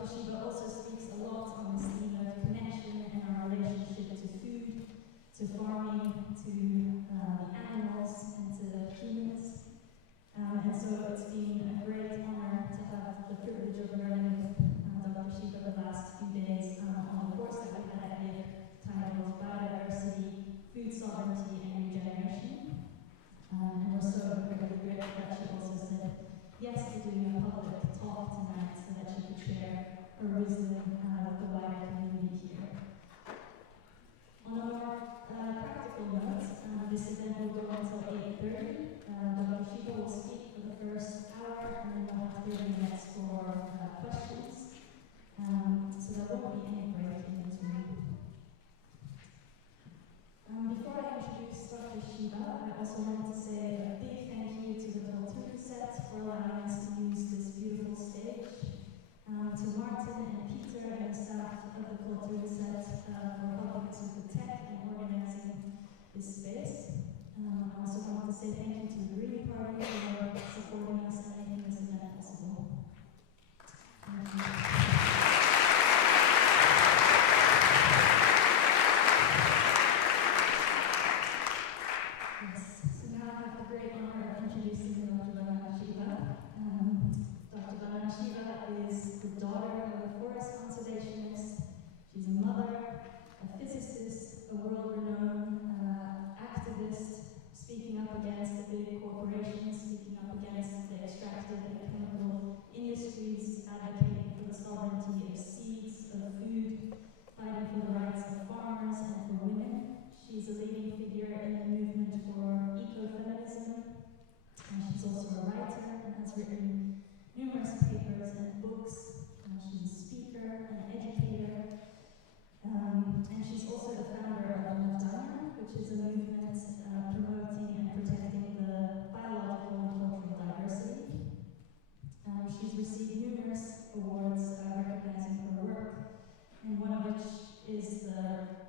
Dr. Shiva also speaks a lot on this theme of connection and our relationship to food, to farming, to the animals, and to humans. And so it's been a great honor to have the privilege of learning with Dr. Shiva the last few days on the course that we had here titled Biodiversity, Food Sovereignty and Regeneration. And we're so incredibly grateful that she also said yes to doing a public talk tonight so that she could share her wisdom with the wider community here. On a more practical note, this event will go until 8:30. Dr. Shiva will speak for the first hour, and then we'll have 30 minutes for questions. So there won't be any break in between. Before I introduce Dr. Shiva, I also want to say a big thank you to the Kulturhuset for allowing us to use this beautiful stage. To Martin and Peter and the staff of the Kulturhuset for helping us with the tech and organizing this space. I also want to say thank you to the Green Party for supporting us and making this event possible. So now I have the great honor of introducing Dr. Vandana Shiva. Dr. Vandana Shiva is the daughter of a forest conservationist. She's a mother, a physicist, a world-renowned activist, speaking up against the big corporations, speaking up against the extractive and chemical industries, advocating for the sovereignty of seeds, of food, fighting for the rights of farmers and for women. She's a leading figure in the movement for ecofeminism. She's also a writer and has written numerous papers and books. She's a speaker, an educator, and she's also the founder of Navdanya, which is a movement promoting and protecting the biological and cultural diversity. She's received numerous awards recognizing her work, and one of which is the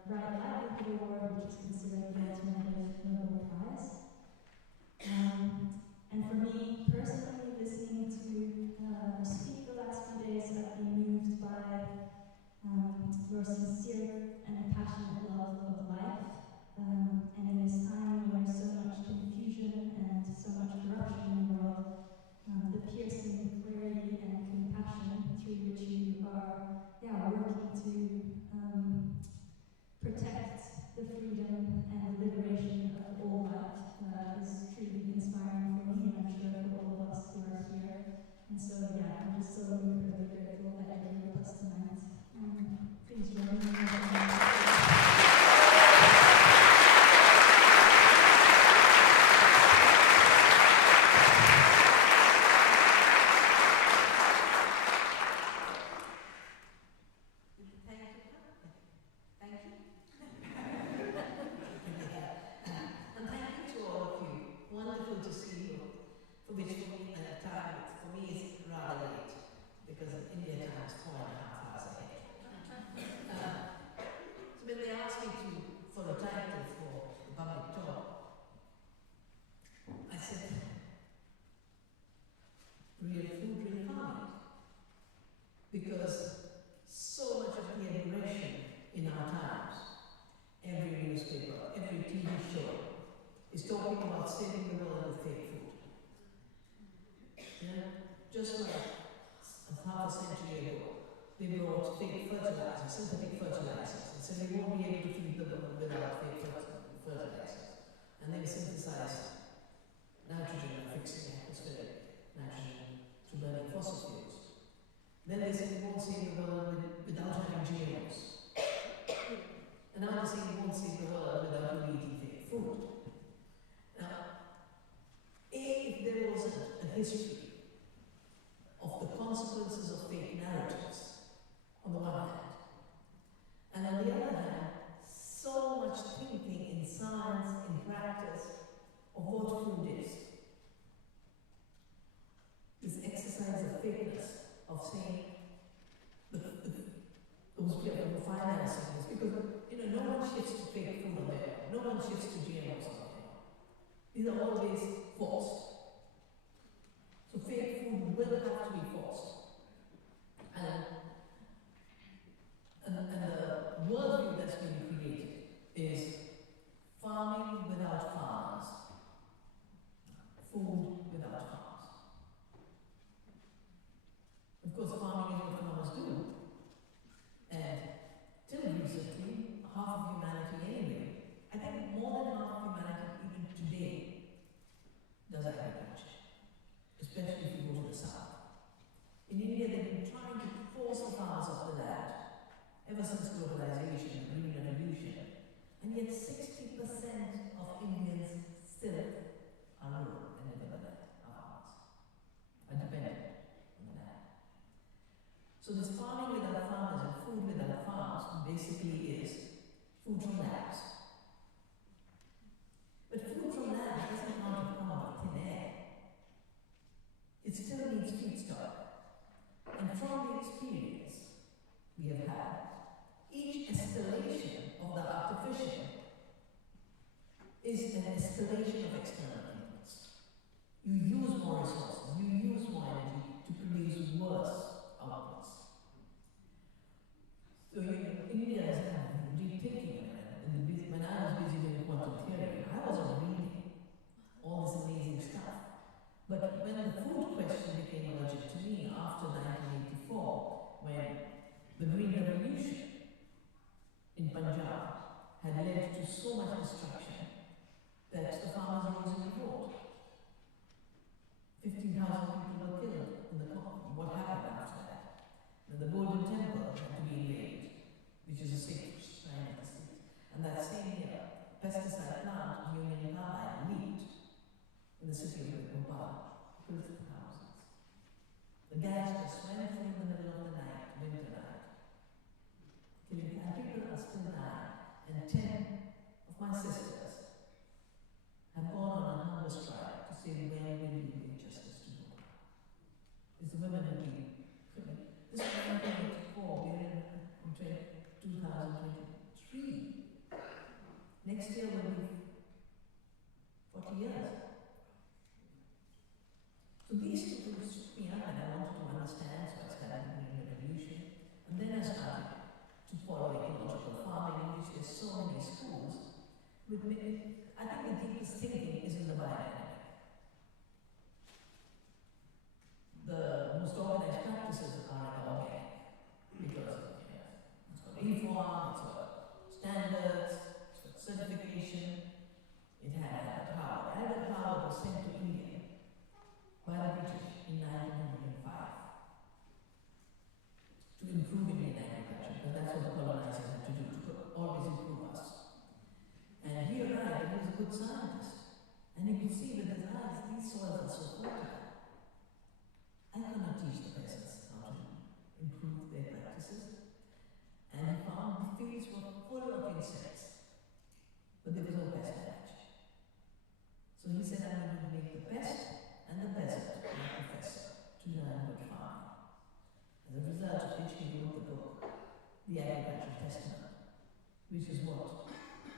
Right Livelihood Award, which is considered the alternative Nobel Prize. And for me personally, listening to her speak the last few days, I've been moved by your sincere and passionate love of life. And in this time when there's so much confusion and so much corruption in the world, the piercing clarity and compassion through which you are working to protect the freedom and the liberation of all life is truly inspiring for me, and I'm sure for all of us who are here. And so I'm just so incredibly grateful that you're here with us tonight. Please join me. Because in India time is 4.5 hours ahead. So when they asked me for a title for the public talk, I said, real food, real farming. Because so much of the aggression in our times, every newspaper, every TV show, is talking about saving the world with fake food. Yeah? Just like half a century ago, they brought fake fertilizers, synthetic fertilizers, and said we won't be able to feed the world without fake fertilizers. And they synthesized nitrogen by fixing atmospheric nitrogen through burning fossil fuels. Then they said we won't save the world without having GMOs. And now they're saying we won't save the world without eating fake food. Now, if there wasn't a history of the consequences of fake narratives, on the one hand, and on the other hand, so much thinking in science, in practice, of what food is. This exercise of fakeness, of saying, those people who are financing this, because no one shifts to fake food on their own, no one shifts to GMOs on their own. These are always forced. So fake food will have to be forced. And the south. In India, they've been trying to force the farmers off the land ever since globalization and the Green Revolution, and yet 60% of Indians still are rural and live in the land, are farmers, are dependent on the land. So this farming without farmers and food without farms basically is food from labs. But food from labs doesn't come out of thin air. It still needs feedstock. And from the experience we have had, each escalation of the artificial is an escalation of external inputs. You use more resources, you use more energy to produce worse outputs. So India has had rethinking when I was busy doing quantum theory, I wasn't reading all this amazing stuff. But when the food question became urgent to me after 1984, when the Green Revolution in Punjab had led to so much destruction that the farmers rose in revolt. 15,000 people were killed in the conflict. What happened after that? Then the Golden Temple had to be invaded, which is a sacred shrine of the state. And that same year, pesticide plant, Union Carbide, leaked in the city of Bhopal, killed thousands. The gas just went through in the middle of the night, winter night, killing, and people are still dying. And 10 of my sisters have gone on a hunger strike to say, when will you bring justice to Bhopal? It's the women who do. This is 1984, we're in 2023. Next year will be 40 years. So these two things took me up, and I wanted to understand, so I started doing the revolution. And then I started to follow ecological farming, in which there's so many schools. I think the deepest thinking is in the biodynamic. The most organized practices are organic, because it's got inform, it's got standards, certification. It had Howard. Albert Howard was sent to India by the British in 1905 to improve Indian agriculture, because that's what the colonizers had to do, to always improve us. And he arrived, and he was a good scientist. And he could see with his eyes, these soils are so fertile. I cannot teach the peasants how to improve their practices. And he found the fields were full of insects, but there was no pest damage. So he said, I'm going to make the pest and the peasant my professor to learn good farming. As a result of which he wrote the book, The Agricultural Testament, which is what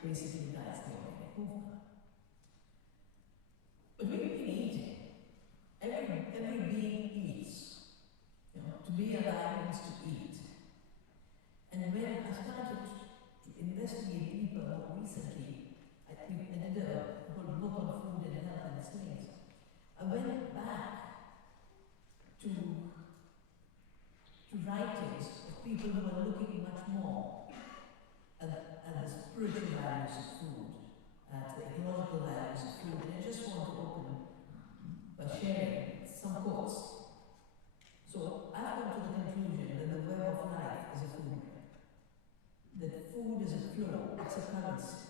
basically guides the organic movement. But we've been eating. Every being eats. To be alive means to eat. And when I started to investigate deeper more recently, I did a whole book on food and health and things. I went back to writings of people who were looking much more at the spiritual values of food, at the ecological values of food, and I just want to open by sharing some quotes. So I've come to the conclusion that the web of life is a food web. That food is a flow, it's a currency.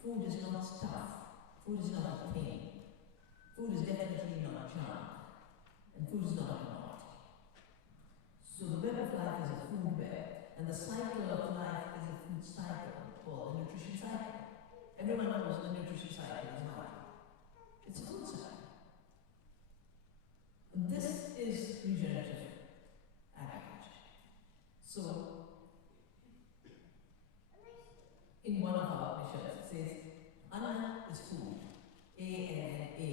Food is not stuff. Food is not a thing. Food is definitely not junk. And food is not a commodity. So the web of life is a food web, and the cycle of life is a food cycle, or the nutrition cycle. Everyone knows the nutrition cycle is life. It's a food cycle. And this is regenerative agriculture. So, in one of our missions, it says, Anna is food. A-N-N-A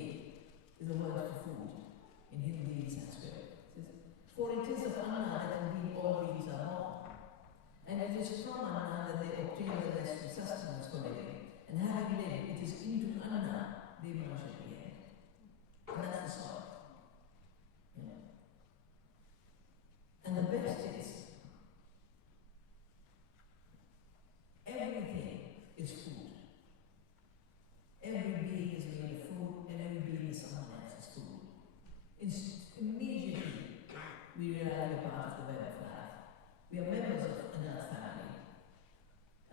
is a word for food in Hindi and Sanskrit. It says, for it is of Anna that indeed all beings are born. And it is from Anna that they obtain the necessary sustenance for living. And having lived, it is into Anna they merge at the end. And that's the soil. And the best is, everything is food. Every being is made of food, and every being is someone else's food. we realize we're part of the web of life. We are members of an earth family.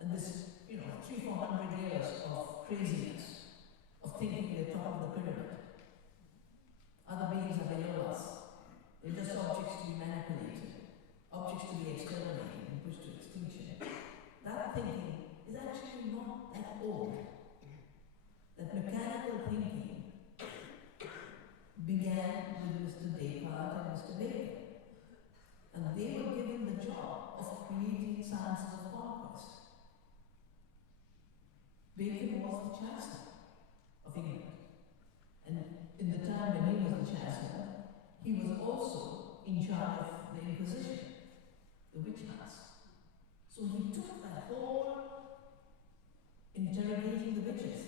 And this, 300-400 years of craziness, of thinking we're top of the pyramid. Other beings are below us. They're just objects to be manipulated, objects to be exterminated and pushed to extinction. That thinking is actually not that old. That mechanical thinking began with Mr. Descartes and Mr. Bacon. And they were given the job of creating sciences of conquest. Bacon was the chancellor of England. And in the time when he was the chancellor, he was also in charge of the Inquisition, the witch hunts. So he took that whole interrogating the witches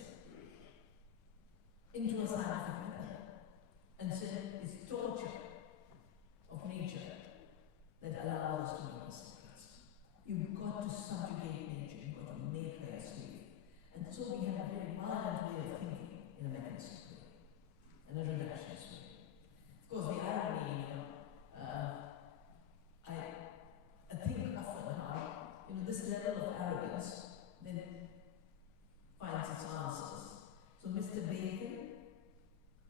into a scientific method and said it's torture of nature that allows us to know the secrets. You've got to subjugate nature, you've got to make her a slave. And so we have a very violent way of thinking in a mechanistic way, and a reductionist way. Of course, the irony, I think often how, this level of arrogance then finds its answers. So Mr. Bacon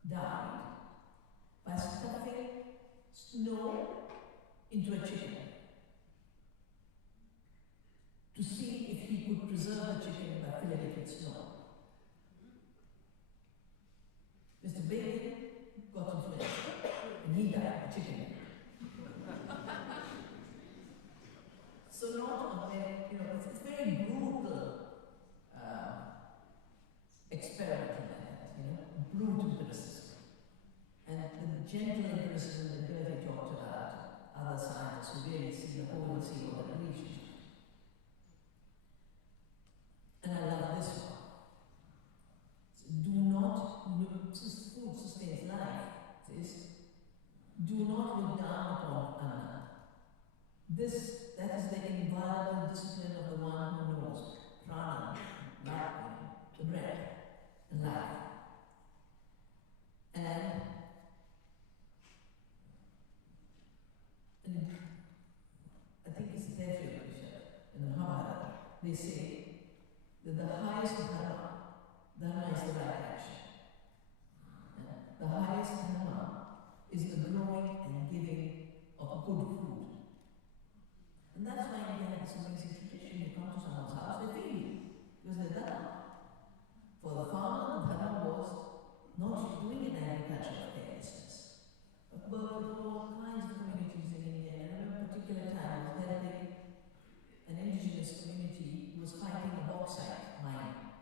died by stuffing snow into a chicken to see if he could preserve the chicken by filling it with snow. Mr. Bacon got influenced and he died, the chicken. So not a very, it's very brutal experiment in that, brutal empiricism. And the gentle empiricism that Gertie talked about, other scientists who really see the whole and see all the region. And I love this one. So do not look, food sustains life, do not look down upon another. That is the inviolable discipline of the one who knows prana, life, the breath, and life. And I think it's the Ytterjarna in the Mahabharata. They say that the highest dharma is the right action. The highest dharma is the growing and giving of good food. And that's why India has this amazing tradition. You come to someone's house, they feed you. Because they're dharma. For the farmer, the dharma was not doing an agricultural carelessness, but worked with all kinds of communities in India. And at a particular time, I was helping an indigenous community who was fighting a bauxite mine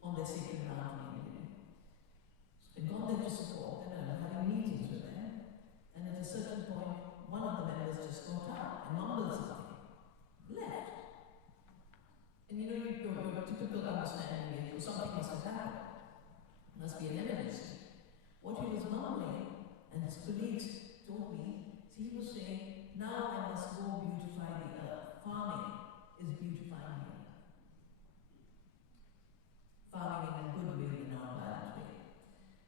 on their sacred ground in India. So I'd gone there to support them and I was having meetings with them. And at a certain point, one of the members just got up and mumbled something, left. And your typical understanding is something must have happened. Must be an emergency. What he was mumbling, and his colleagues told me, he was saying, now I must go beautify the earth. Farming is beautifying the earth. Farming in a good way, in a non-violent way.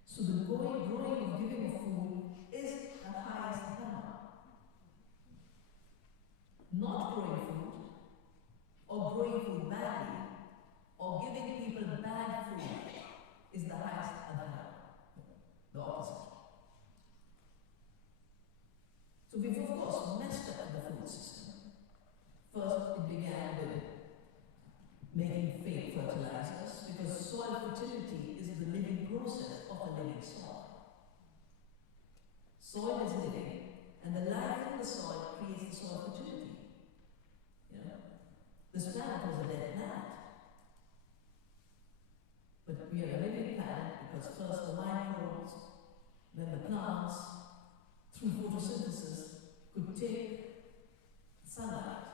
So the growing and giving of food is the highest dharma. Not growing food, or growing food badly, or giving people bad food is the highest dharma. The opposite. So we've of course messed up the food system. First it began with making fake fertilizers, because soil fertility is the living process of the living soil. Soil is living, and the life in the soil creates the soil fertility. This planet was a dead planet. But we are a living planet because first the microbes, then the plants, through photosynthesis, could take sunlight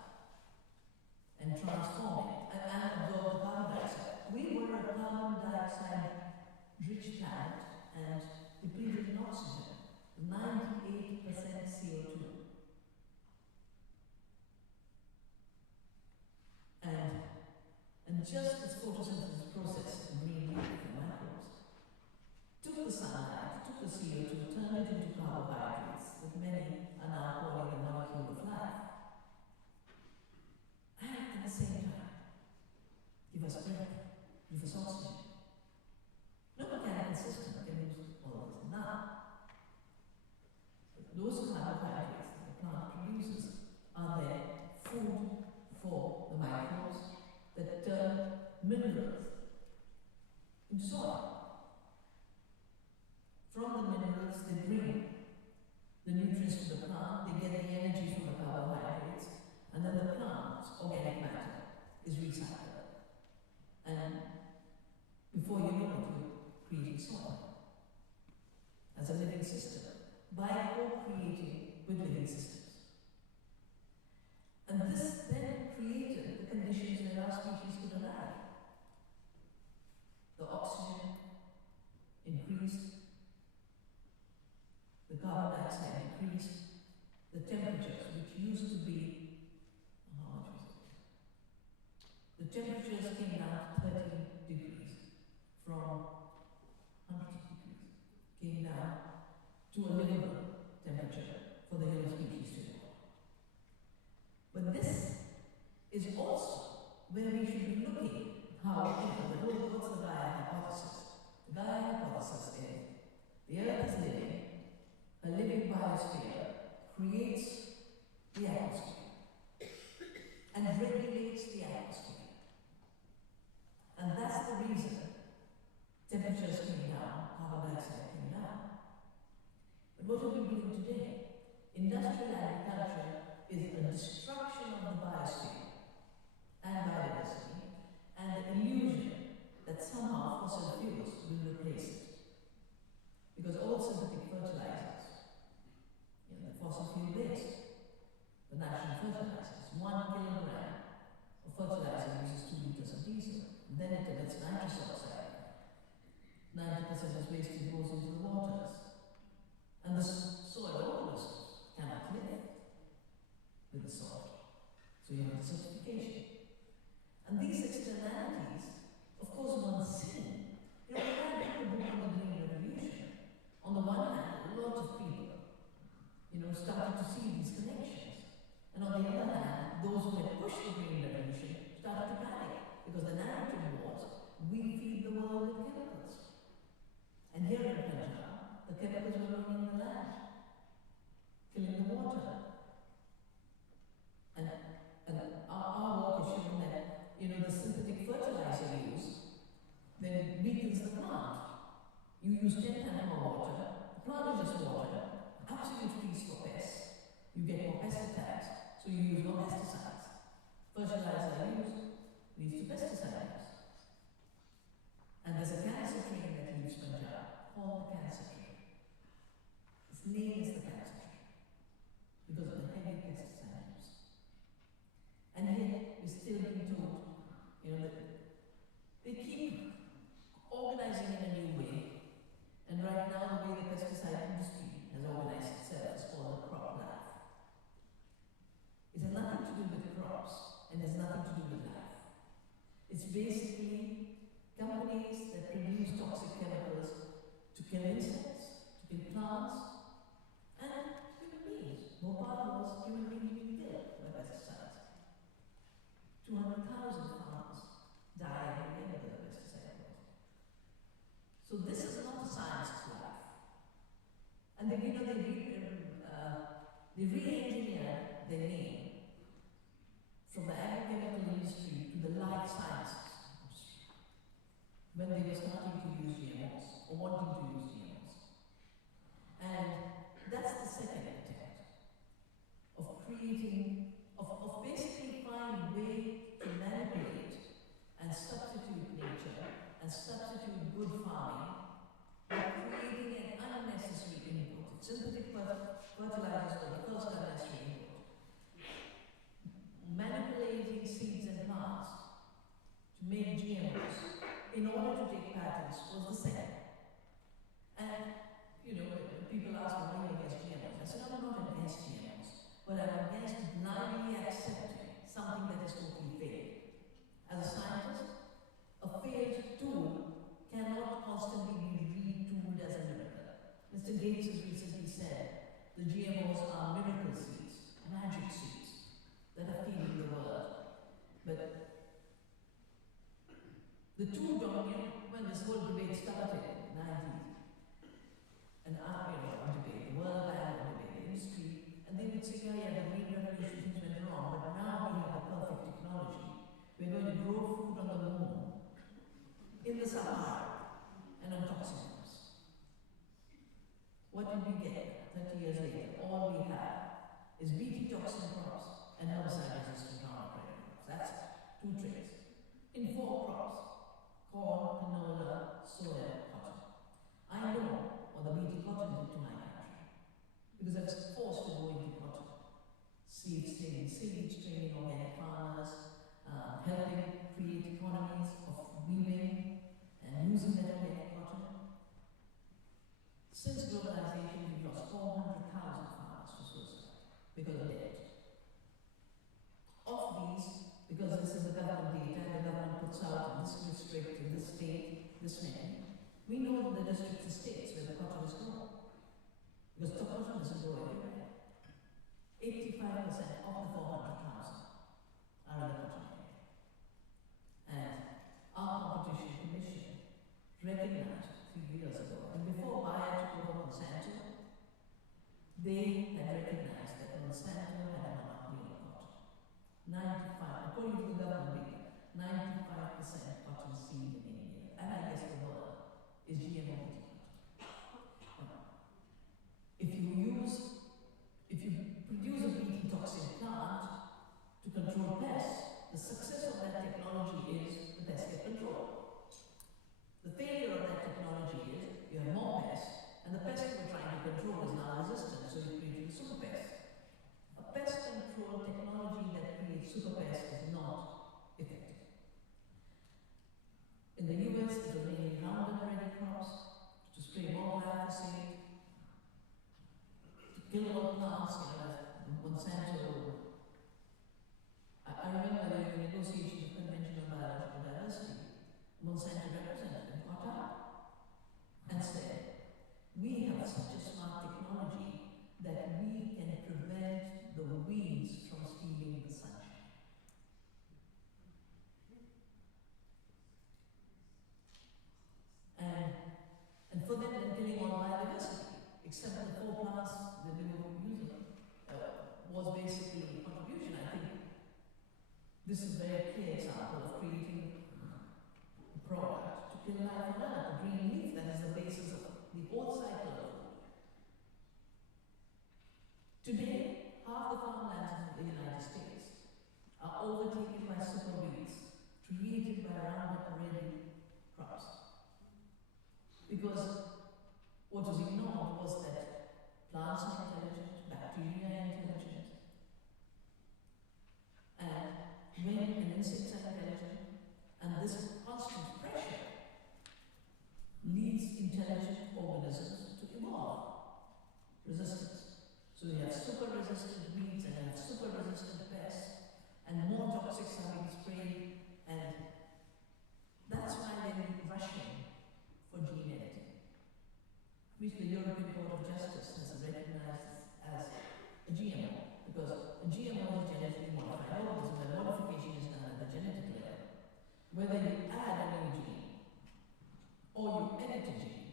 and transform it and absorb carbon dioxide. We were a carbon dioxide-rich planet and depleted in oxygen, 98% CO2. And just this photosynthesis process, the green leaf and microbes, took the sunlight, took the CO2, turned it into carbohydrates that many carbohydrates that the plant produces are then food for the microbes that turn minerals into soil. From the minerals they bring the nutrients to the plant, they get the energy from the carbohydrates, and then the plant's organic matter is recycled. And before you know it, you're creating soil as a living system by co-creating with living systems. And this then created the conditions where our species could arrive. The oxygen increased, the carbon dioxide increased, the temperatures, which used to be, how much was it? The temperatures came down to 13 degrees from 100 degrees, came down to a livable temperature for the human species to live. But this is also where we should be looking how, what's the Gaia hypothesis? The Gaia hypothesis is the Earth is living, a living biosphere creates the atmosphere and regulates the atmosphere. And that's the reason temperatures came down, carbon dioxide came down. But what are we doing today? Industrial agriculture is a destruction of the biosphere and biodiversity, and the illusion that somehow fossil fuels will replace it. Because all synthetic fertilizers, the fossil fuel based, the national fertilizers, 1 kilogram of fertilizer uses 2 liters of diesel, and then it emits nitrous oxide. 90% is wasted, goes into the waters. And the soil organisms cannot live with the soil. So you have desertification. And these externalities, of course, one seen. We had people on the Green Revolution. On the one hand, a lot of people, started to see these connections. And on the other hand, those who had pushed the Green Revolution started to panic, because the narrative was, we feed the world with chemicals. And here in Punjab, the chemicals were ruining the land, killing the water. And our work has shown that, the synthetic fertilizer use then weakens the plant. You use 10 times more water, the plant is just water, absolute feast for pests. You get more pesticides, so you use more pesticides. Fertilizer use leads to pesticide use. And there's a cancer tree that leaves Punjab called the cancer tree. Its name is the cancer tree because of the heavy pesticide use. And yet, we're still being told, that they keep organizing in a new way. And right now, the way the pesticide industry has organized itself is called the crop life. It has nothing to do with crops, and has nothing to do with life. It's basically companies that produce toxic chemicals to kill insects, to kill plants, and human beings. Bhopal was human beings being killed by pesticides. 200,000 farmers die every year with a pesticide poison. So this is not a science of life. And they re-engineered their name from the agrochemical industry to the life sciences industry when they were starting to use GMOs or wanting to use GMOs. And that's the second attempt of creating, of basically finding a way to manipulate and substitute nature and substitute good farming by creating an unnecessary input. Synthetic fertilizers were the first unnecessary input. Manipulating seeds and plants to make GMOs in order to take patents was the second. And, people ask me, why are you against GMOs? I said, I'm not against GMOs, but I'm against blindly accepting something that is totally failed. As a scientist, a failed tool cannot constantly be retooled as a miracle. Mr. Gates has recently said the GMOs are miracle seeds, magic seeds that are feeding the world. But the two when this whole debate started in the 90s, and debate, the world and debate, the industry did we get 30 years later? All we have is BT toxin crops and herbicide-resistant plant crops. That's two traits. In 4 crops, corn, canola, soya, cotton. I know what the BT cotton did to my country because I was forced to go into cotton. Seeds, training organic farmers, helping create economies of weaving and using that organic cotton. Since globalization, we've lost 400,000 farmers to suicide because of debt. Of these, because this is the government data, the government puts out in this district, in this state, this many, we know the districts and states where the cotton is grown. Because the cotton doesn't grow everywhere. 85% of the 400,000 are in the cotton area. And our competition commission recognized 3 years ago, and before Bayer took over Monsanto, they had recognized that Monsanto had a monopoly on cotton. 95, according to the government data, 95% cotton seed in India, and I guess the world, is GMO cotton. If you produce a BT toxin plant to control pests, the success of that technology is the pests get controlled. The failure of that technology is you have more pests, and the pest you're trying to control is now resistant, so you create super pests. A pest control technology that creates super pests is not effective. In the US, it was mainly Roundup-ready crops to spray more glyphosate, to kill all plants, Monsanto. I remember there were negotiations of Convention on Biological Diversity. Monsanto representative got up and said, we have such a smart technology that we can prevent the weeds from stealing the sunshine. And for them, they're killing all biodiversity, except the 4 plants that they were using was basically a contribution. I think this is a very clear example of creating a product to kill life on Earth, the green leaf that is the basis of the whole cycle of food. Today, half the farmlands in the United States are overtaken by super weeds created by Roundup-ready crops. Because what was ignored was that plants are intelligent, bacteria are intelligent, and when an insects are intelligent, and this constant pressure leads intelligent organisms to evolve resistance. So you have super resistant weeds and you have super resistant pests, and more toxics are being sprayed, and that's why they're rushing for gene editing, which the European Court of Justice has recognized as a GMO, because a GMO is genetically modified organism, and modification is done at the genetic level. Whether you add a new gene or you edit a gene,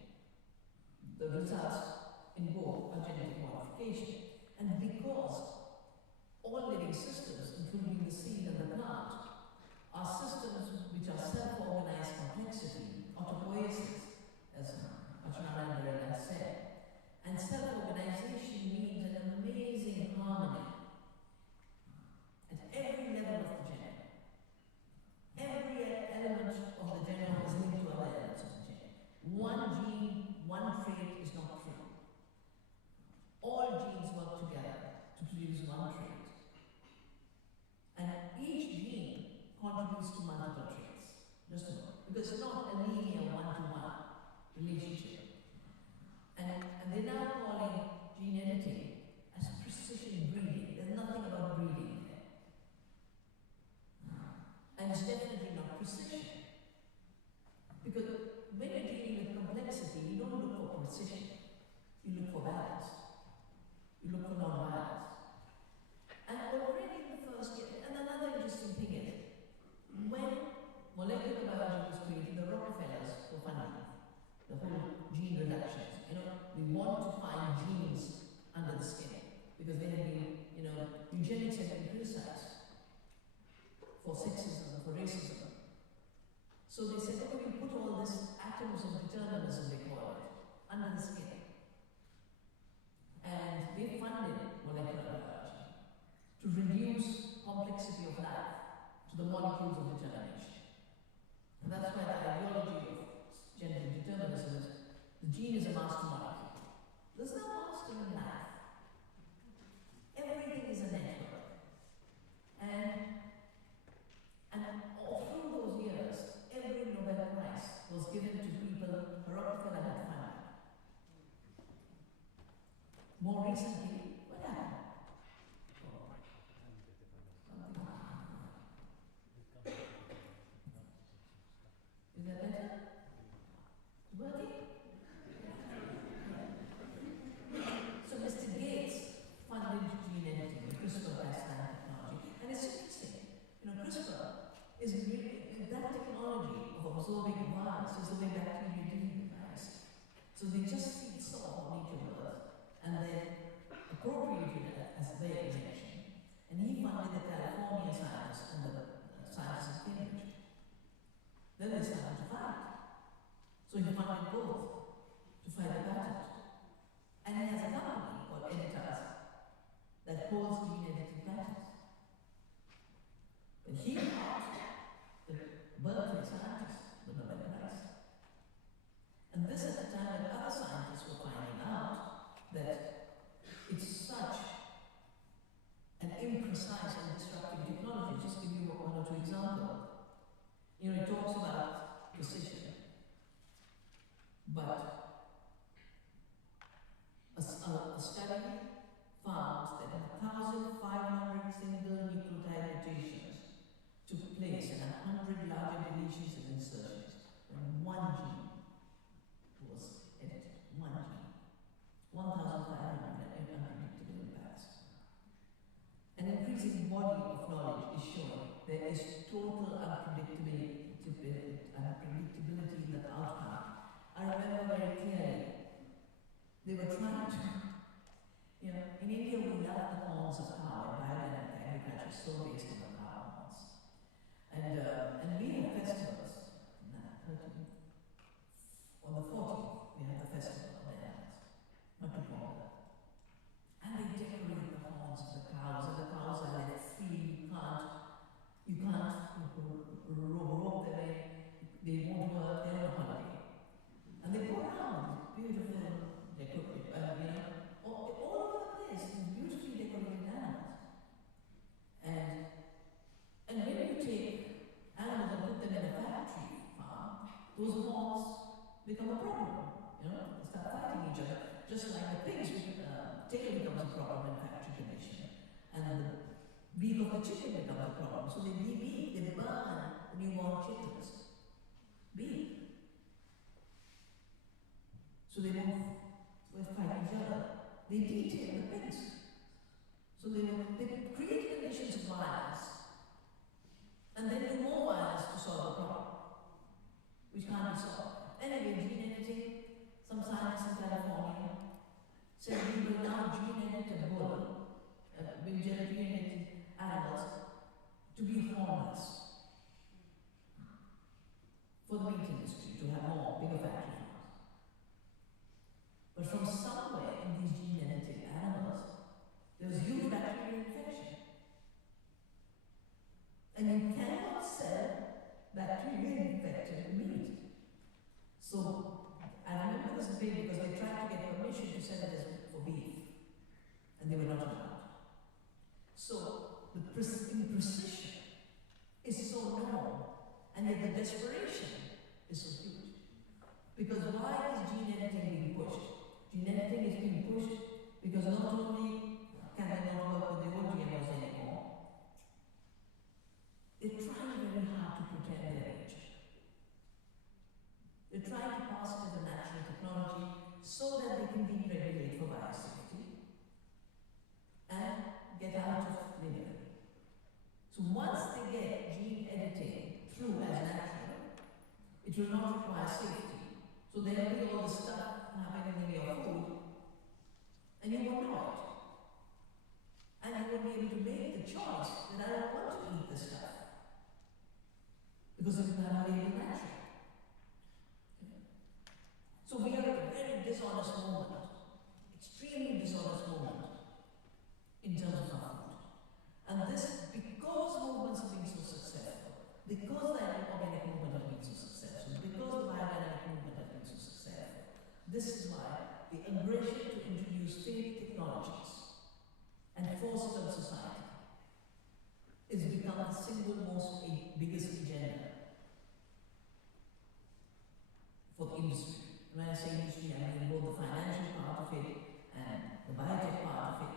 the results in both are genetic modification. And because all living systems, including the seed and the plant, are systems which are self-organized complexity, autopoiesis, as Ytterjarna said. And self-organization means an amazing harmony at every level of the genome. Every element of the genome is linked to other elements of the genome. One gene, one trait is not true. All genes work together to produce one trait. And each gene contributes to multiple traits. Just a moment. Because it's not a linear one-to-one relationship. And they're now calling gene editing as precision breeding. There's nothing about breeding there. And it's definitely not precision. Because when you're dealing with complexity, you don't look for precision. You look for balance. You look for non-violence. And already in the first year, and another interesting thing is, when molecular biology was created, the Rockefellers were funding the whole reduce complexity of life to the molecules of determination. And that's why the ideology of gender determinism is the gene is a master molecule. There's no master in life. Everything is a network. And all through those years, every Nobel Prize was given to people Rockefeller had founded. More recently, what happened? Is that better? Working? So Mr. Gates funded gene editing, the CRISPR-Cas9 technology. And it's interesting, CRISPR is really, that technology of absorbing virus is the way bacteria deal with virus. So they just feed saw on each of us and then appropriated it as their invention. And he funded the California scientists and the scientists in Cambridge. Then they started to fight. So he funded both to fight the patent. And he has a company called Editors that holds gene editing patents. And he got the Berkeley scientists the Nobel Prize. And this at the time when other scientists were finding out that it's such an imprecise and disruptive technology. Just give you one or two examples. It talks about precision, but a study found that 1,500 single nucleotide mutations took place in 100 larger deletions and insertions when one gene was edited. One gene. 1,500 unpredictable impacts. An increasing body of knowledge is showing there is total unpredictability in the outcome. I remember very clearly, they were trying to, in India we love the horns of cow, and biodynamic agriculture is so based on the cow horns. And we have festivals. On the 14th, we have the festival of the animals, not too popular. And they decorate the horns of the cows, and the cows are left free. You can't rope them in. They won't work. They're on holiday, and they go around beautiful, all over the place, beautifully decorated animals. And when you take animals and put them in a factory farm, those horns become a problem. They start fighting each other, just like the pig's tail becomes a problem in factory condition, and the beak of the chicken becomes a problem. So they burn newborn chickens. Beak. So they won't fight each other. They detail the pigs. So they create conditions of violence, and then do more violence to solve the problem, which can't be solved. Anyway, gene editing, some scientists in California said we will now gene edit a bull, we'll gene edit animals to be hornless for the meat industry, to have more bigger factory farms. But from somewhere in these gene edited animals, there was huge bacterial infection. And you cannot sell bacterial infected meat. So I remember this debate because they tried to get permission to sell it as for beef, and they were not allowed. So the imprecision is so known, and yet the desperation is so huge. Because why is gene editing being pushed? Gene editing is being pushed because not only can they not work with the old GMOs anymore, they're trying very hard to pretend their age. They're trying to pass it as a natural technology so that they can deregulate for biosafety and get out of linear. So once they get gene editing through as natural, it will not require safety. So there will be all the stuff happening in your food, and you won't know it. And you won't be able to make the choice that I don't want to eat this stuff, because it will not be natural. So we are at a very dishonest moment, extremely dishonest moment in terms of our food. And the single biggest agenda for the industry. When I say industry, I mean both the financial part of it and the biotech part of it,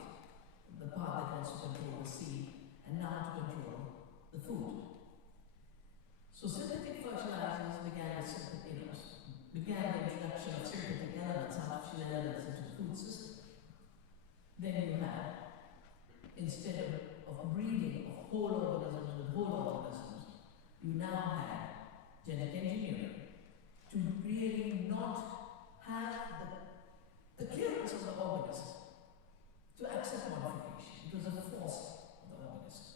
the part that wants to control the seed, and now to control the food. So synthetic fertilizers began the introduction of synthetic elements, artificial elements into the food system. Then you had, instead of breeding of whole organisms with whole organisms, you now had genetic engineering to really not have the clearance of the organism to accept modification. It was a force of the organism.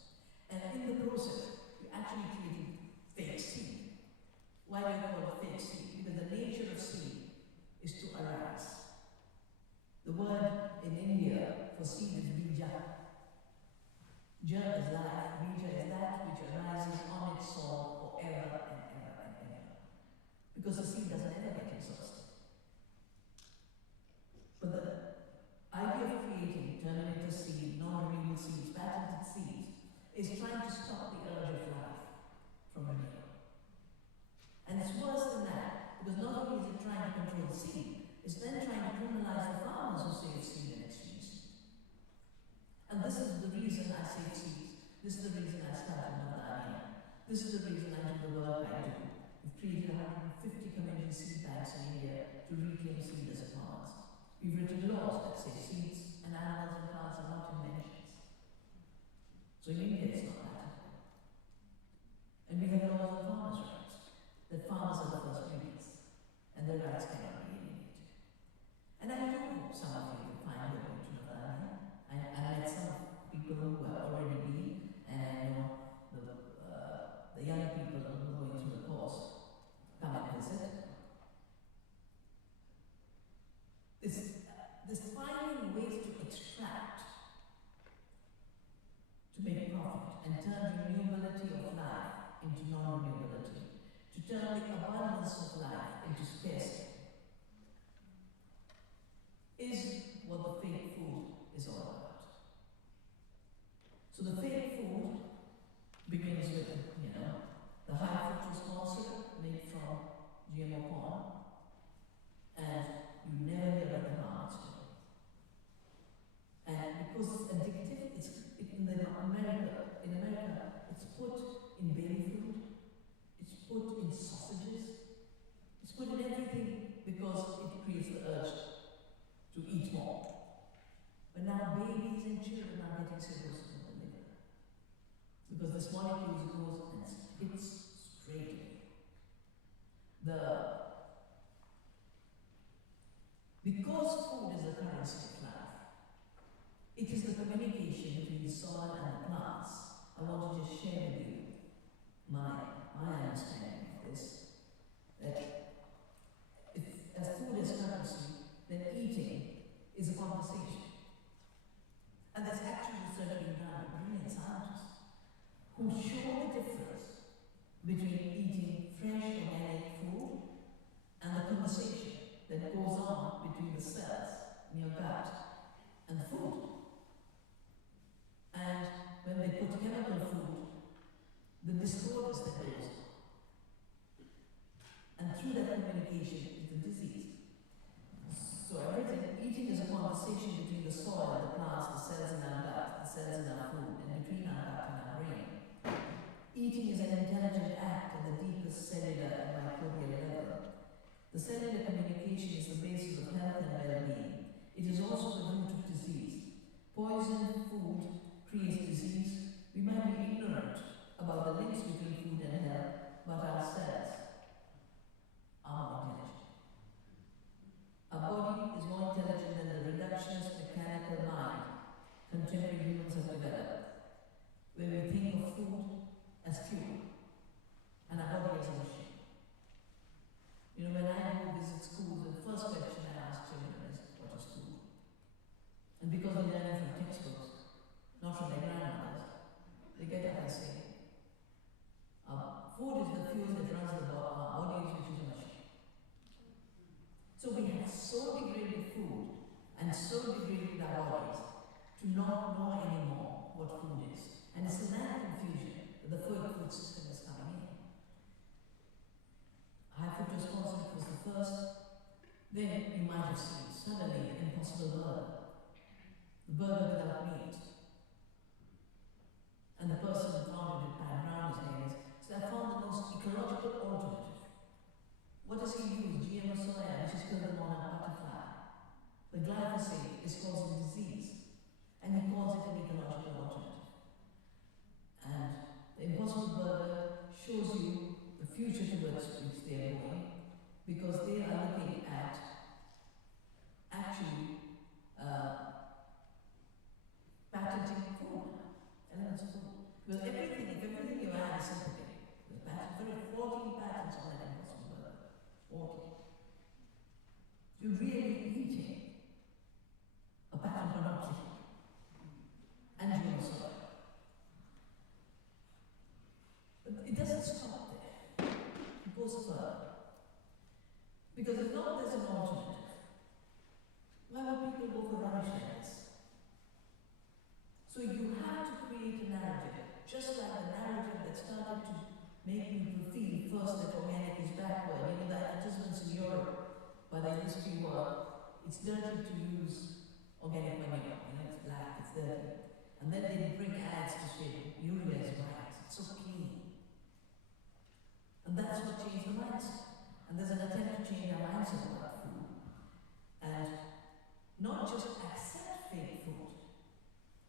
And in the process, you actually created fake seed. Why do you call it fake seed? Because the nature of seed is to arise. The word in India for seed is bija. Ja is life, bija is that which arises on its soil forever and ever and ever. Because the seed doesn't ever get exhausted. But the idea of creating terminator seed, non-renewable seeds, patented seeds, is trying to stop the urge of life from renewal. And it's worse than that, because not only is it trying to control the seed, it's then trying to criminalize the farmers who save seed and exchange seed. And this is the reason I save seeds. This is the reason I started Navdanya. This is the reason I do the work I do. We've created 150 community seed banks in India to reclaim seed as a farmers. We've written laws that say seeds and animals and plants are not inventions. So in India it's not that. And we have laws on farmers' rights, that farmers are the first breeders, and their rights cannot be alienated. And I do hope some of you will find your way to Navdanya. I met some people who have already been, and I know the young people who are going through the course come and visit. This finding ways to extract, to make profit, and turn renewability of life into non-renewability, to turn the abundance of life into scarcity, is what the fake food is all about. So the fake food begins with, the high fructose corn syrup made from GMO corn, and you never hear of the harm it's doing. And because it's addictive, in America, it's put in baby food, it's put in sausages, it's put in everything because it creates the urge to eat more. But now babies and children are getting cirrhosis of the liver because this molecule goes and hits straight away. Because food is the currency of life, it is the communication between the soil and the plants. I want to just share with you my understanding of this, that as food is currency, then eating is a conversation. And there's actually research being done by brilliant scientists who show the difference between eating fresh organic food and the conversation that goes on between the cells in your gut and the food. And when they put chemical food, the disorders that goes on. And through that communication is the disease. So eating is a conversation between the soil, the plants, the cells in our gut, the cells in our food, and between our gut and our brain. Eating is an intelligent act at the deepest cellular and microbial level. The cellular communication is the basis of health and well-being. It is also the root of disease. Poisoned food creates disease. We might be ignorant about the links between food and health, but our cells are more intelligent. Our body is more intelligent than the reductionist mechanical mind contemporary humans have developed, where we think of food as fuel and our body as a machine. When I go visit schools, the first question I ask children is, what is food? And because they learn it from textbooks, not from their grandmothers, they get up and say, food is the fuel that runs our bodies, which is a machine. So we have so degraded food and so degraded our bodies to not know anymore what food is. And it's in that confusion that the food system is coming in. High food responsibility was the first. Then you might have seen suddenly the Impossible Burger. The burger without meat. And the person who founded it, Pat Brown, his name is, said, I found the most ecological alternative. What does he use? GMO soya, which is killed the monarch butterfly. The glyphosate is causing disease. And he calls it an ecological alternative. And the Impossible Burger shows you the future towards which they are going, because they are looking at actually patenting food, elements of food. Because if everything you add is synthetic, there's there are 14 patents on that Impossible Burger. 14. You're really eating a patent monopoly. And you also. But it doesn't stop there. It goes further. Because if not there's an alternative, why would people go for rubbish areas? So you have to create a narrative, just like the narrative that started to make people feel first that organic is backward. You know, the advertisements in Europe, by the industry were, it's dirty to use organic manure, you know, it's black, it's dirty. And then they bring ads to say, urea is white, it's so clean. And that's what changed the mindset. And there's an attempt to change our mindset about food. And not just accept fake food,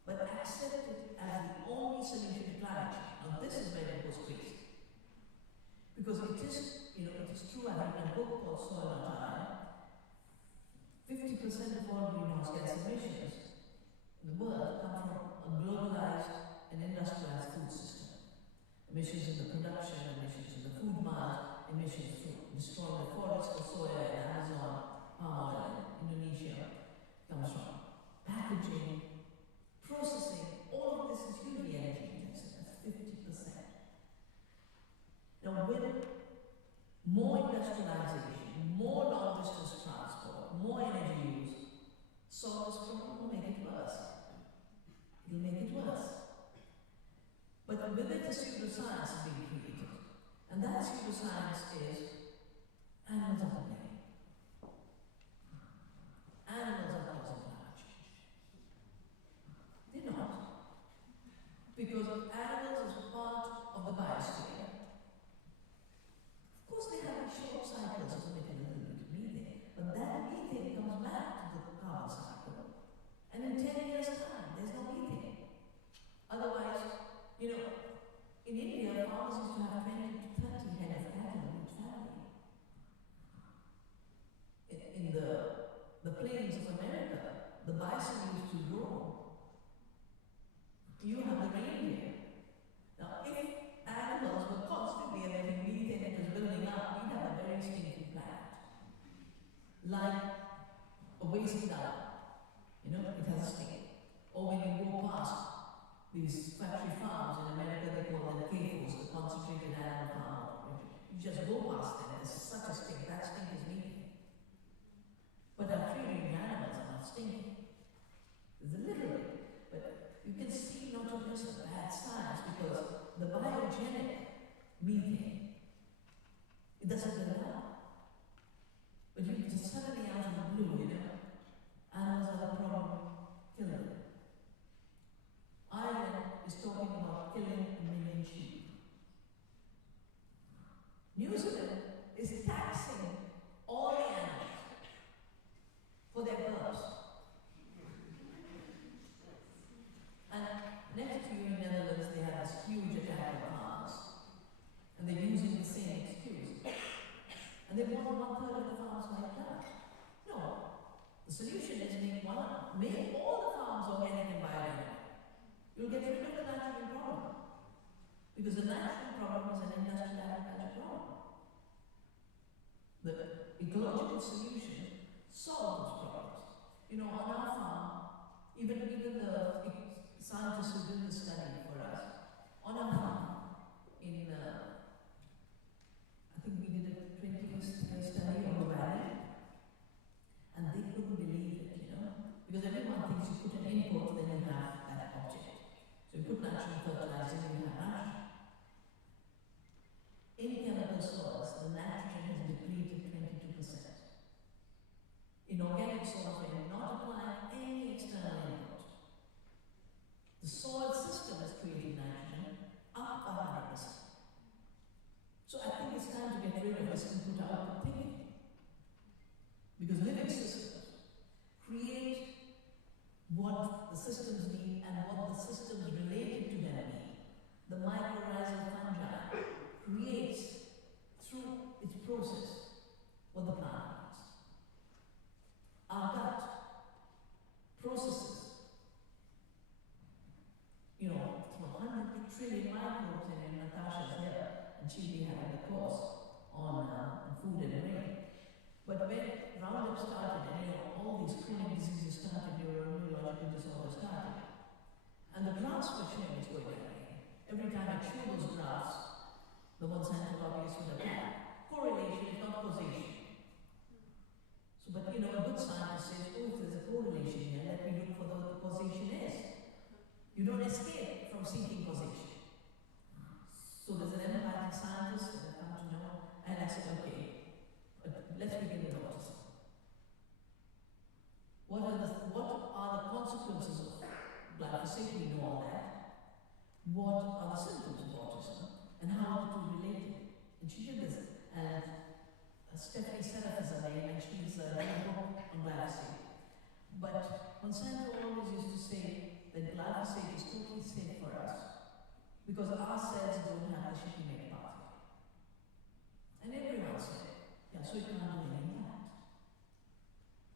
but accept it as the only solution to climate change. Now this is where it goes crazy. Because it is, you know, it is true, I have written a book called Soil on Time. 50% of all greenhouse gas emissions in the world come from a globalized and industrialized food system. Emissions in the production, emissions in the food mart, emissions from destroying the forests for soya in Amazon, palm oil in Indonesia, comes from packaging, processing. All of this is hugely energy intensive, that's 50%. Now with more industrialization, more long distance transport, more energy use, solve this problem will make it worse. It'll make it worse. But with it, the pseudoscience being created. And that pseudoscience is animals are to blame. Animals are causing climate change. They're not. Because animals is part of the biosphere. Of course, they have short cycles of emitting a little bit of methane, but that methane comes back to the carbon cycle. And in 10 years' time, there's no methane. Otherwise, you know, in India, farmers used to have 20 to 30 head of cattle in each family. In the plains of America, the bison used to grow. You have the reindeer. systems need and what the systems related to them need. The mycorrhizal fungi creates, through its process, what the plant needs. Our gut processes, you know, through 100 trillion microbes, and Natasha's here, and she'll be having a course on food and brain. But when Roundup started, and all these chronic diseases started, neurological disorders started, and the graphs were showing it's going away. Every time I show those graphs, the ones anthropologists would have had, correlation is not causation. So, but a good scientist says, oh, if there's a correlation here, let me look for what the causation is. You don't escape from seeking causation. So there's an empathic scientist that I come to know, and I said, okay, but let's begin with autism. What are the consequences of glyphosate? We know all that. What are the symptoms of autism, and how are the two related? And she did this, and Stephanie Seraph is her name, and she's a book on glyphosate. But Monsanto always used to say that glyphosate is totally safe for us because our cells don't have the shikimate pathway. And everyone said, yeah, so it can't do any impact.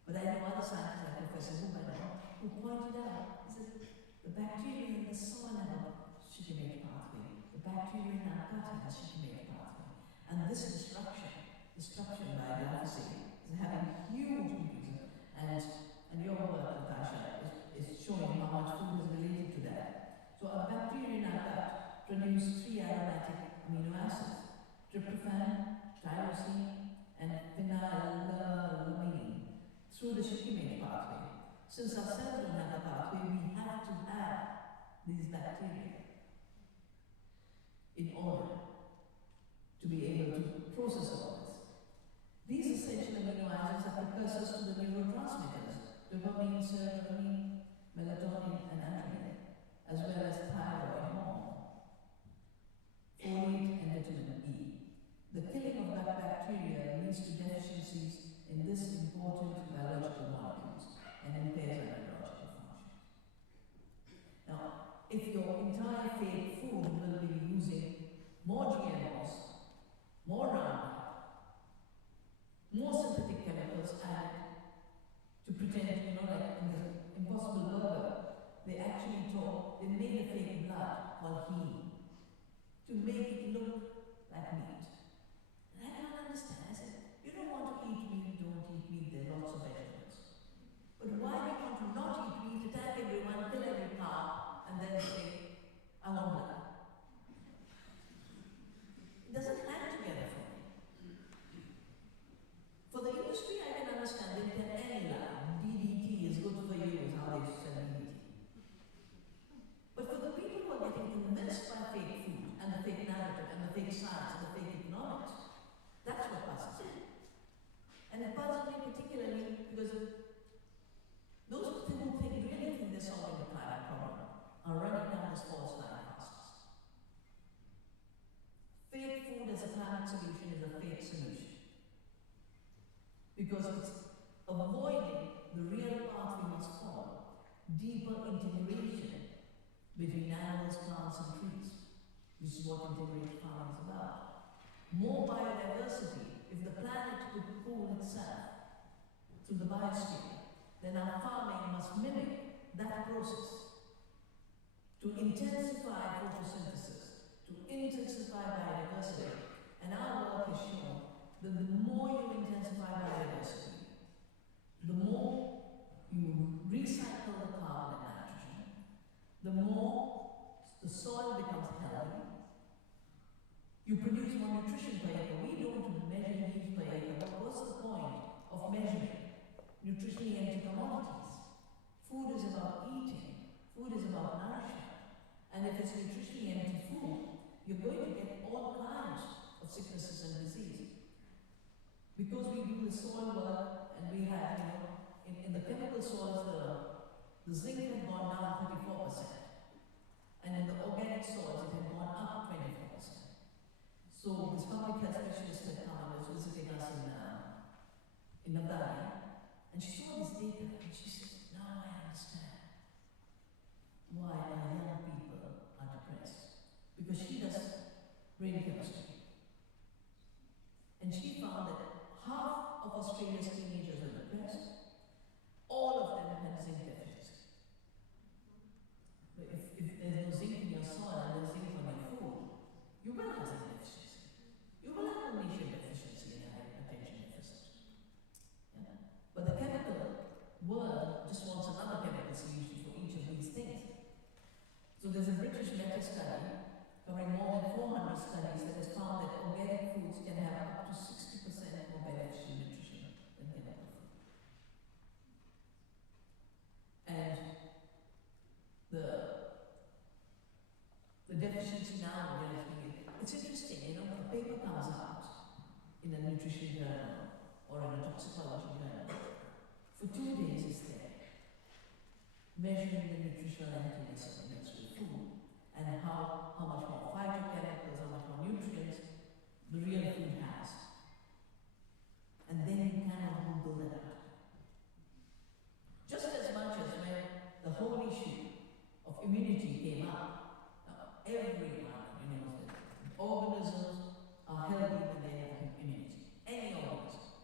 But I know other scientists like Professor who pointed out, he said, the bacteria in the soil have a shikimate pathway. The bacteria in our gut has a shikimate pathway. And this destruction by glyphosate is having huge increases. And your work, Natasha, is showing how much food is related to that. So our bacteria in our gut produce 3 aromatic amino acids: tryptophan, tyrosine, and phenylalanine through the shikimate pathway. Since our cells don't have the pathway, we have to have these bacteria in order to be able to process all this. These essential amino acids are precursors to the neurotransmitters, dopamine, serotonin, melatonin, and adrenaline, as well as thyroid hormone, folate, and vitamin E. The killing of gut bacteria leads to deficiencies in this important biological molecules and impairs our neurological function. Now, if your entire fake food will be using more GMOs, more Roundup, more synthetic chemicals added to pretend, like in the Impossible Burger, they actually made the fake blood while healing to make it look like meat. And I don't understand. I said, you don't want to eat meat, don't eat meat, there are lots of vegetables. But why do you want to not eat meat, attack everyone, kill every cow, and then say, I want blood? It doesn't hang together for me. For the industry, I can understand they can any line. DDT is good for you, is how they sell DDT. But for the people who are getting convinced by fake food, and the fake narrative, and the fake science, and the fake economics, that's what puzzles me. And it puzzles me particularly because those who really think they're solving the climate problem are running down this false line process. Fake food as a climate solution is a fake solution. Because it's avoiding the real path we must follow, deeper integration between animals, plants, and trees, which is what integrated farming is about. More biodiversity. If the planet could cool itself through the biosphere, then our farming must mimic that process to intensify photosynthesis, to intensify biodiversity. And our work has shown that the more you intensify biodiversity, the more you recycle the carbon and nitrogen, the more the soil becomes healthy. You produce more nutrition per acre. We don't measure needs per acre, but what's the point of measuring nutritionally empty commodities? Food is about eating. Food is about nourishment. And if it's nutritionally empty food, you're going to get all kinds of sicknesses and disease. Because we do the soil work, and we have, in the chemical soils, the zinc had gone down 34%. And in the organic soils, it had gone up 24%. So this public health specialist had come and was visiting us in Navdanya, and she saw this data, and she said, now I understand. brain chemistry. And she found that half of Australia's teenagers were depressed. All of them had zinc deficiency. But if there's no zinc in your soil and there's zinc on your food, you will have zinc deficiency. You will have magnesium deficiency and attention deficit. Yeah? But the chemical world just wants another chemical solution for each of these things. So there's a British meta-study covering more than 400 studies that has found that organic foods can have up to 60% more beneficial nutrition than chemical food. And the deficiency now, it's interesting, you know, a paper comes out in a nutrition journal or in a toxicology journal. For 2 days it's there, measuring the nutritional emptiness of industrial food and how much more phytochemicals, how much more nutrients the real food has. And then you cannot Google that out. Just as much as when the whole issue of immunity came up, everyone, you know, organisms are healthy when they have immunity. Any organism.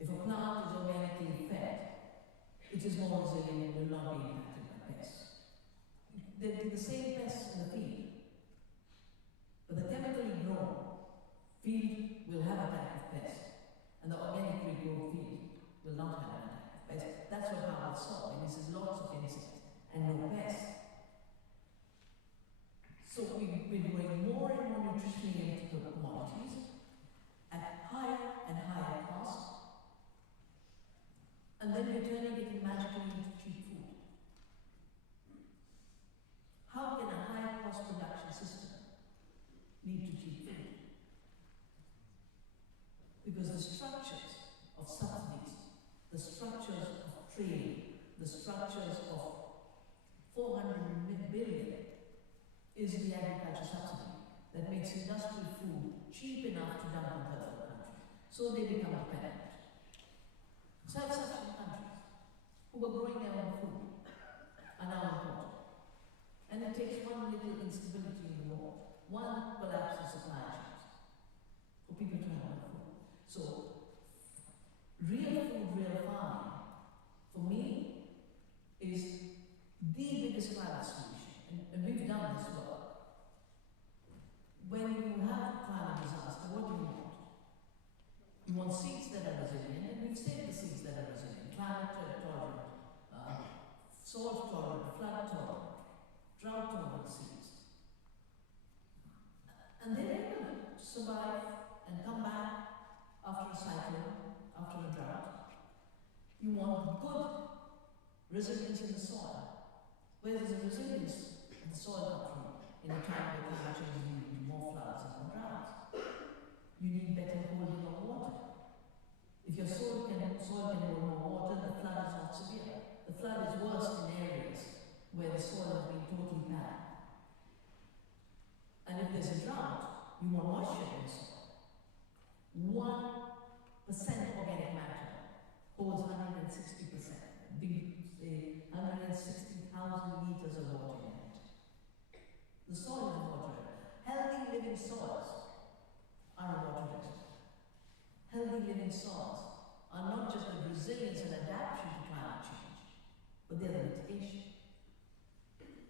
If a plant is organically fed, it is more resilient and will not be impacted by pests. There will be the same pests in the field, but the chemically grown field will have attack of pests, and the organically grown field will not have an attack of pests. That's what Howard saw. And this is lots of insects and no pests. So we're growing more and more nutritionally empty commodities at higher and higher cost, and then we're turning it magically into cheap food. How can a high cost production system lead to cheap food? Because the structures of subsidies, the structures of trade, the structures of 400 billion is the agriculture subsidy that makes industrial food cheap enough to dump on third world countries. So they become dependent. Self-sufficient countries who were growing their own food are now important. And it takes one little instability in the world, one collapse of supply chains for people to have enough food. So, real food, real farming, for me, is the biggest climate solution. And we've done this work. When you have a climate disaster, what do you want? You want seeds that are resilient, and we've saved the seeds that are resilient. Climate tolerant, salt tolerant, flood tolerant, drought tolerant seeds. And they're able to survive and come back after a cyclone, after a drought. You want good resilience in the soil. Where there's a resilience in the soil come from? In a time where climate change is leading to more floods and more droughts. You need better holding of water. If your soil can hold more water, the flood is not severe. The flood is worse in areas where the soil has been totally barren. And if there's a drought, you want moisture in the soil. 1% organic matter holds 160%. Say 160,000 liters of water in it. The soil is water. Healthy living soils are a water reservoir. Healthy living soils are not just the resilience and adaptation to climate change, but they're the mitigation.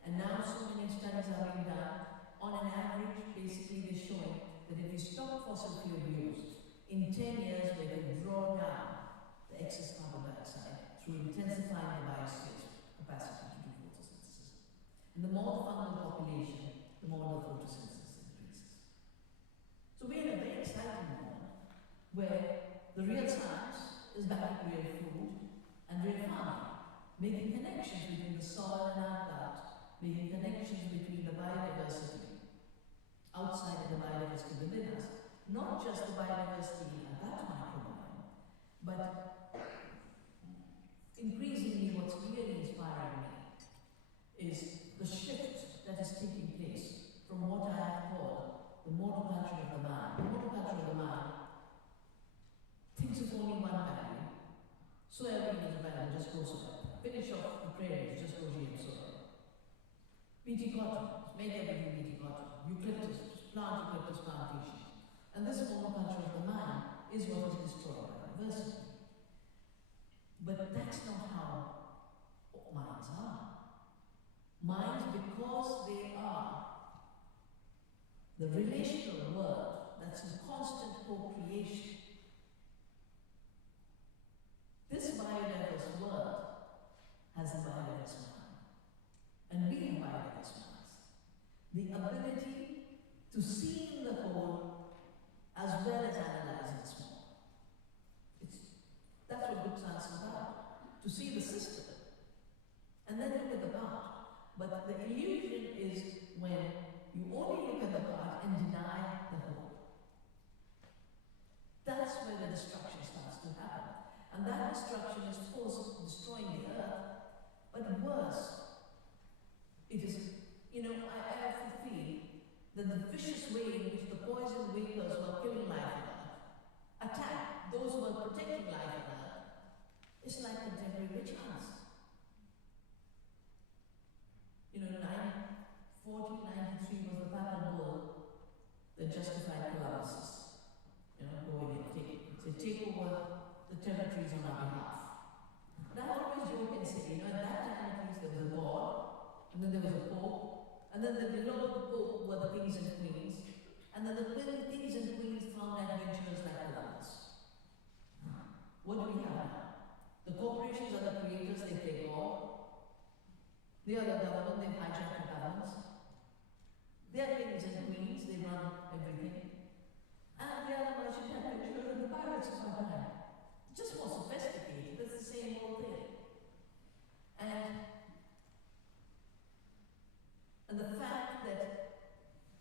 And now so many studies are being done. On an average, basically they're showing that if you stop fossil fuel use, in 10 years we can draw down the excess carbon dioxide through intensifying the biosphere's capacity to do photosynthesis. And the more the fungal population, the more the photosynthesis increases. So we're in a very exciting moment where the real science is backing real food and real farming, making connections between the soil and our gut, making connections between the biodiversity outside and the biodiversity within us, not just the biodiversity in our gut microbiome, but increasingly what's really inspiring me is the shift that is taking place from what I have called the monoculture of the mind. The monoculture of the mind thinks of only one value. Soybean is a value, just go soy. Finish off the prairies, just go GM soy. BT cotton, make everything BT cotton. Eucalyptus, plant eucalyptus plantations. And this monoculture of the mind is what is destroyed by diversity. But that's not how minds are. Minds, because they are the relational world that's in constant co-creation. This biodiverse world has a biodiverse mind, and we have biodiverse minds. The ability to see in the whole as well as analyzing the small. That's what good science is about, to see the system and then look at the part. But the illusion is when you only look at the part and deny the whole. That's where the destruction starts to happen. And that destruction is, of course, destroying the earth, but worse. It is, I often feel that the vicious way in which the poison vapors who are killing life on earth attack those who are protecting life on earth is like contemporary witch hunts. 1493 was the papal bull that justified paralysis. Going and take over the territories on our behalf. But I always joke and say, at that time at least there was a god, and then there was a pope, and then below the pope were the kings and queens, and then the kings and queens found adventurers like Columbus. What do we have now? The corporations are the creators, they play God. They are the government, they hijack the governments. They are kings and queens, they run everything. And they are the merchant adventurers and the pirates of our time. Just more sophisticated, it's the same old thing. And the fact that,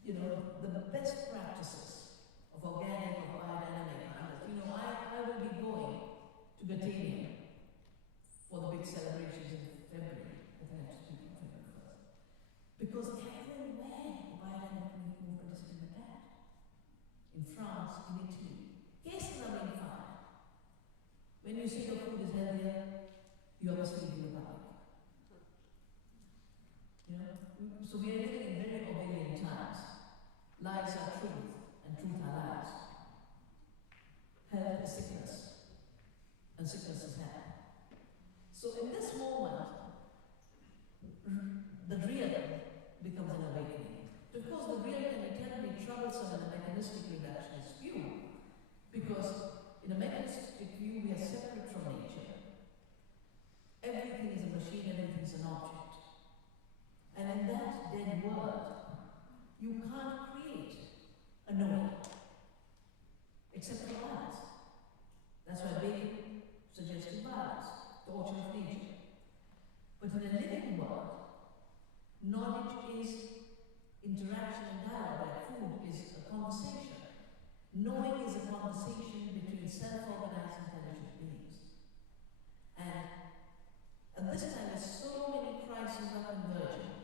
the best practices of organic or biodynamic harvest, I will be going to Batavia for the big celebrations in February. I think I have to speak on February 1st. Because everywhere the biodynamic movement is being attacked. In France, in Italy, cases are being found. When you say your food is healthier, you are misleading the public. So we are living in very Orwellian times. Lies are truth, and truth are lies. Health is sickness, and sickness is health. So in this moment, the real becomes an awakening. Of course, the real can be terribly troublesome in a mechanistic reductionist view, because in a mechanistic view, we are separate from nature. Everything is a machine, everything is an object. And in that dead world, you can't create a knowing, except for violence. That's why Bacon suggested violence, torture of nature. But in a living world, knowledge is interaction and dialogue, like food is a conversation. Knowing is a conversation between self-organized intelligent beings. And at this time, there's so many crises are converging,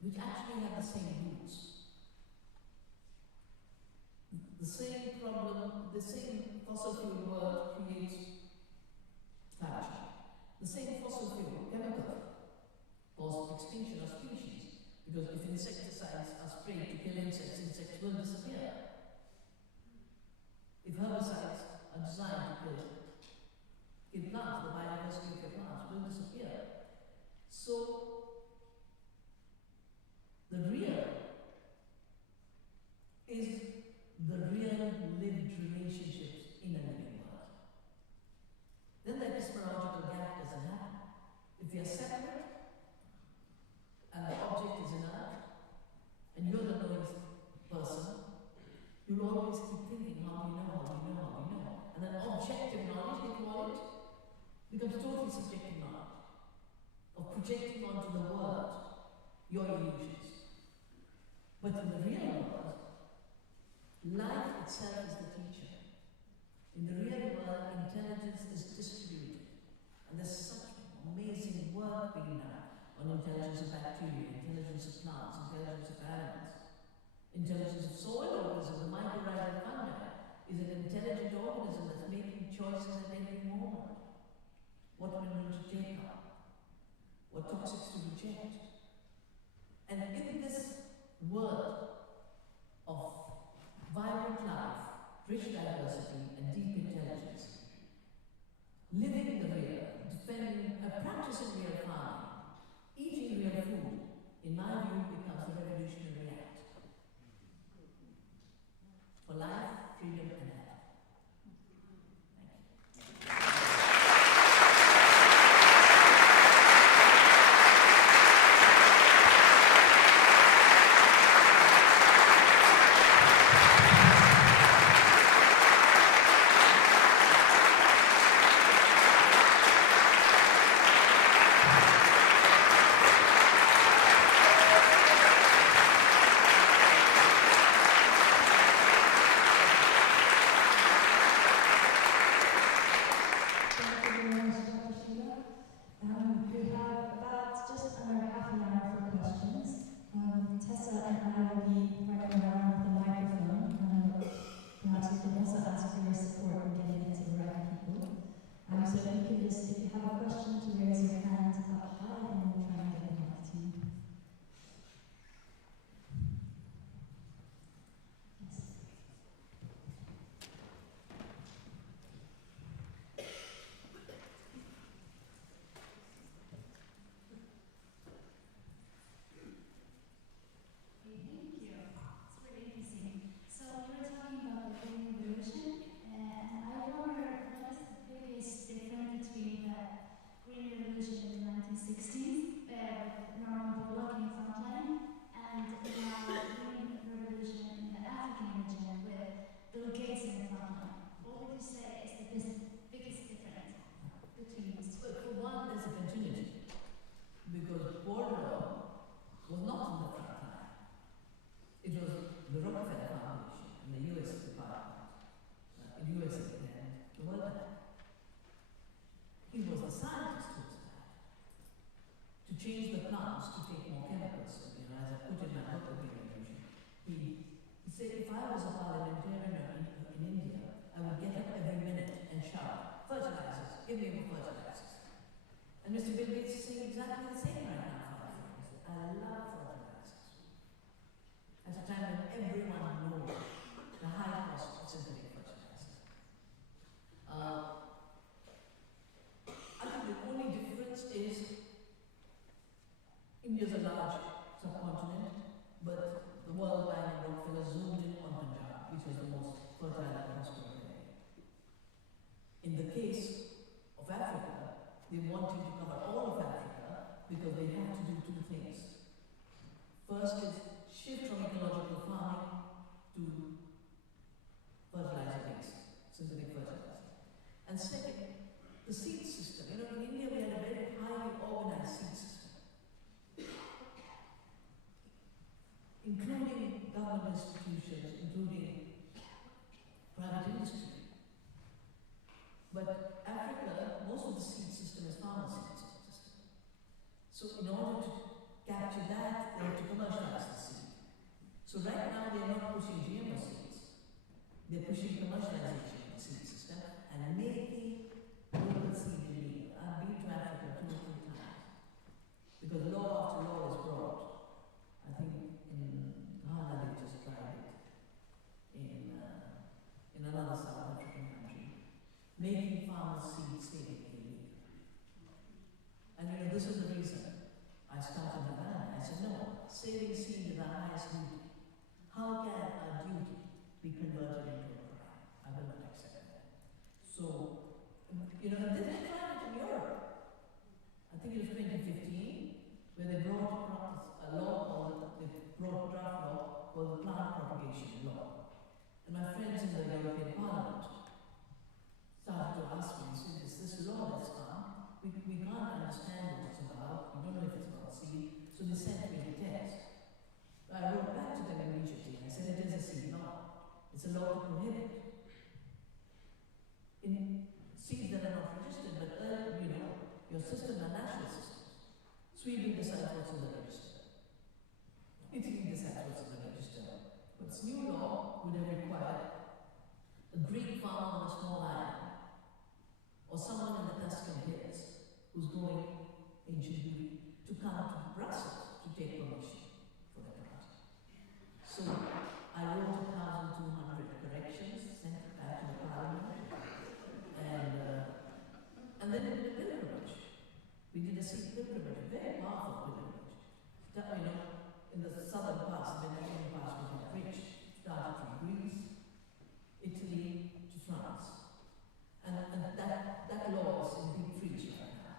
which actually have the same roots. The same problem, the same fossil fuel world creates climate change. The same fossil fuel, chemical, causes extinction of species. Because if insecticides are sprayed to kill insects, insects will disappear. If herbicides are designed to kill plants, the biodiversity of the plants will disappear. So, the real is the real lived relationships in a living world. Then the epistemological gap doesn't happen. If we are separate, and the object is in earth, and you're the knowing person, you'll always keep thinking, how do you know? And then objective knowledge, they call it, becomes totally subjective knowledge, of projecting onto the world your illusions. But in the real world, life itself is the teacher. In the real world, intelligence is distributed. And there's such amazing work being done on intelligence of bacteria, intelligence of plants, intelligence of animals, intelligence of soil organisms. The mycorrhizal fungi is an intelligent organism that's making choices at every moment. What mineral to take up, what toxics to reject. And in this world, to change the plants to take more chemicals. You know, as I put in my book, he said, if I was a parliamentarian in India, I would get up every minute and shout, fertilizers, give me more fertilizers. And Mr. Bill Gates is saying exactly the same right now. I love fertilizers. At a time when everyone knows the high cost of synthetic fertilizers. I think the only difference is India's a large subcontinent, but the World Bank and Rockefeller zoomed in on Punjab, which is the most fertile and prosperous area. In the case of Africa, they wanted to cover all of Africa because they had to do two things. First is shift from ecological farming to fertilizer-based, synthetic fertilizer. And second, the seed system. You know, in India we had a very highly organized seed system, including government institutions, including private industry. But Africa, most of the seed system is farmer seed system. So in order to capture that, they have to commercialize the seed. So right now they are not pushing GMO seeds. They're pushing commercialization of the seed system and making local seed illegal. I've been to Africa 2 or 3 times because law after law is brought. I think in Ghana they just tried it. In another South African country, making farmer seed saving illegal. And you know, this is the reason I started Navdanya. I said, no, saving seed is our highest duty. How can our duty be converted into a crime? I will not accept that. So, you know, and then they tried it in Europe. I think it was 2015, where they brought a law called, they brought a draft law called the plant propagation law. And my friends in the European Parliament started to ask me, so is this law that's come? We can't understand what it's about. We don't know if it's about seed. So they sent me the text. I wrote back to them immediately and I said it is a seed law. It's a law to prohibit. In seeds that are not registered, but you know, your systems are national systems. Sweden decides what's in the register. Italy decides what's in the register. But this new law would have required a Greek farmer on a small island, or someone in the Tuscan hills who's going ancient Greek to come to Brussels to take permission for the plant. So I wrote 1,200 corrections, sent it back to the Parliament, and then we did a pilgrimage. We did a seed pilgrimage, a very powerful pilgrimage. You know, in the southern parts, the Mediterranean parts we have reached, started from Greece, Italy to France. And that law is in deep freeze right now.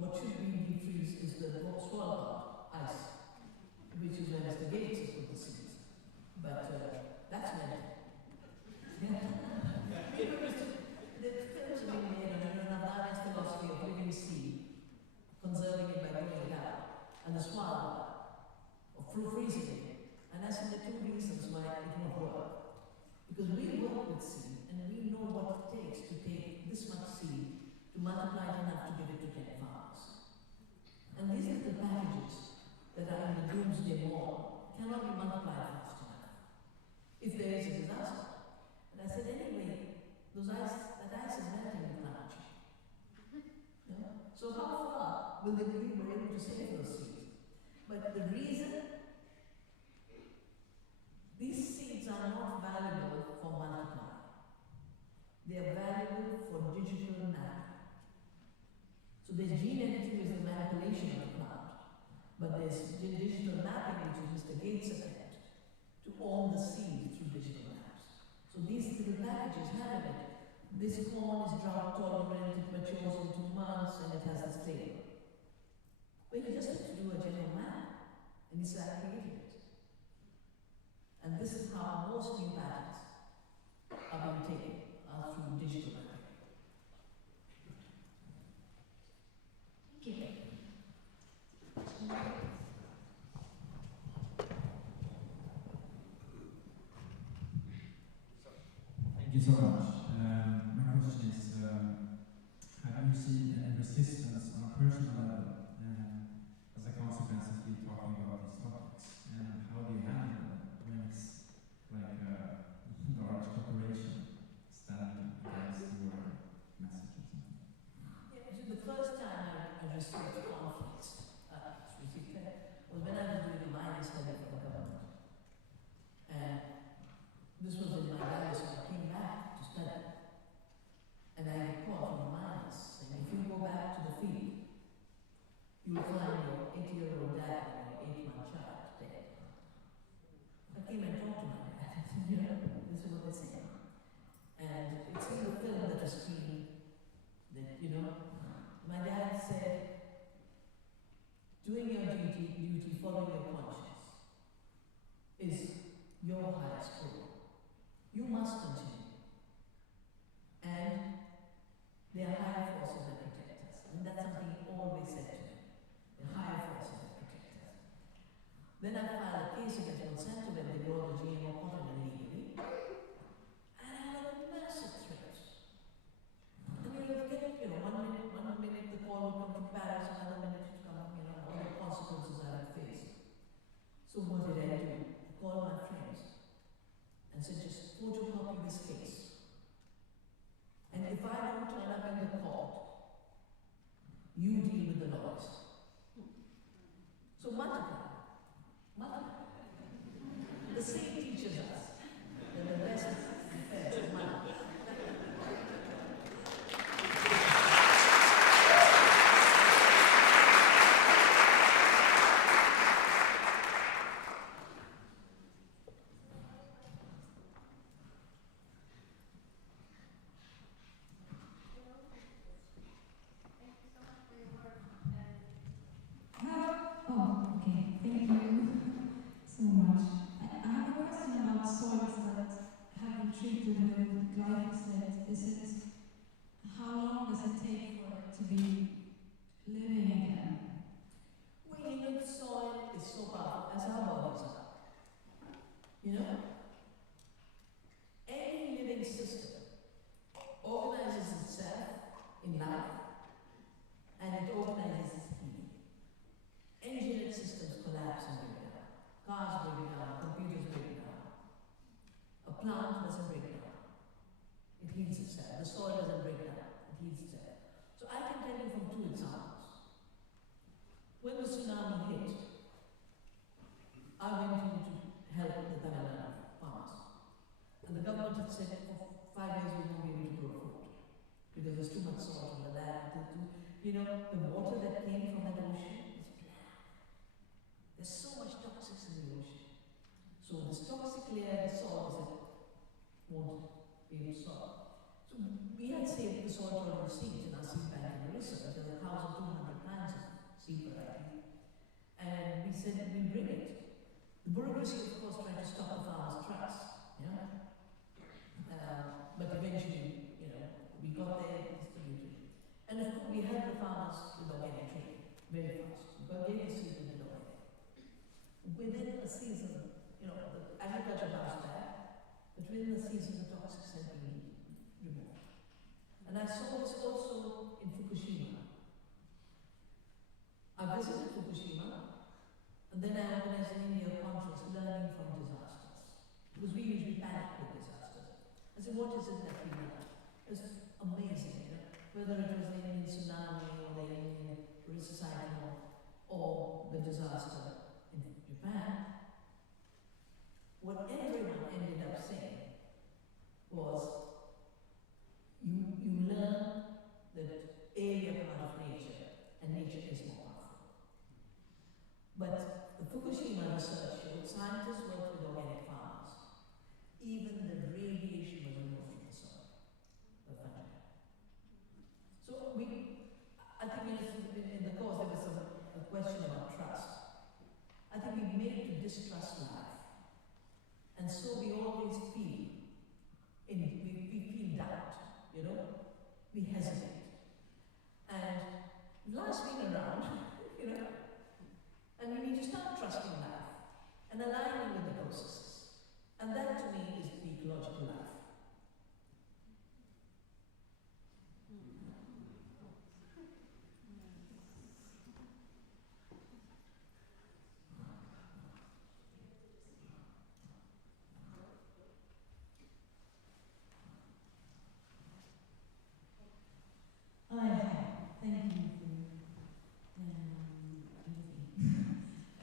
What should be in deep freeze is the swirl part, ice, which is where Mr. Gates has put the seeds. But that's meant. The films are being made on Navdanya's philosophy of living seed, conserving it by bringing it out, and the swirl of freezing it. And that's the 2 reasons why it won't work. Because we work with seed, and we know what it takes to take this much seed, to multiply it enough to give it to 10 farmers. And these little packages that are in the doomsday mall cannot be multiplied fast enough, if there is a disaster. And I said, anyway, that ice is melting in climate change. You know? So how far will they be able to save those seeds? But the reason these seeds are not valuable for multiplying. They are valuable for digital mapping. So there's gene editing, which is the manipulation of the plant. But there's digital mapping, which is Mr. Gates' attempt to own the seed through digital maps. So these little packages have it. This corn is drought tolerant, it matures in 2 months, and it has this flavor. But you just have to do a general map, and it's like creating it. And this is how most new patterns are being taken, through digital mapping. Thank you. Thank you so much. My question is, have you seen any resistance on a personal level duty, following your conscience, is your highest goal. You must continue. And there are higher forces that protect us. And that's something he always said to me. The higher forces that protect us. Then I filed a case against Monsanto when they brought the GMO cotton illegally. And I had a massive threat. And you know, one minute the call would come from Paris, another minute it would come, all the consequences I would face. So what did I do? I called my friends and said, just photocopy this case. And if I don't turn up in the court, you deal with the lawyers. So multiply. The same teaches us that the rest is fair to money. The water that came from that ocean is black. There's so much toxics in the ocean. So this toxic layer of the soil won't be able to solve. So we had saved the soil tolerant seeds in our seed bank in research. There were 1,200 kinds of seed variety. And we said that we bring it. The bureaucracy, of course, tried to stop the farmers' trucks. But eventually, we got there, distributed. And of course, we helped the farmers with organic trade very fast. We got the season and organic. Within a season, the agriculture bounced back, but within the season, the toxics had been removed. And I saw this also in Fukushima. I visited Fukushima, and then I organized an India conference learning from disasters. Because we usually panic with disasters. I said, what is it that we learned? It's amazing, whether it was the Indian tsunami or the Indian cyclone or the disaster in Japan. What everyone ended up saying was, you learn that you're part of nature, and nature is more powerful. But the Fukushima research showed scientists worked with organic farmers. Even the radiation was removed from the soil. So I think in the course there was a question about trust. I think we made to distrust life. And so we always feel, we feel doubt, we hesitate. And life's been around, and we need to start trusting life and aligning with the processes. And that to me is the ecological life. Thank you for everything.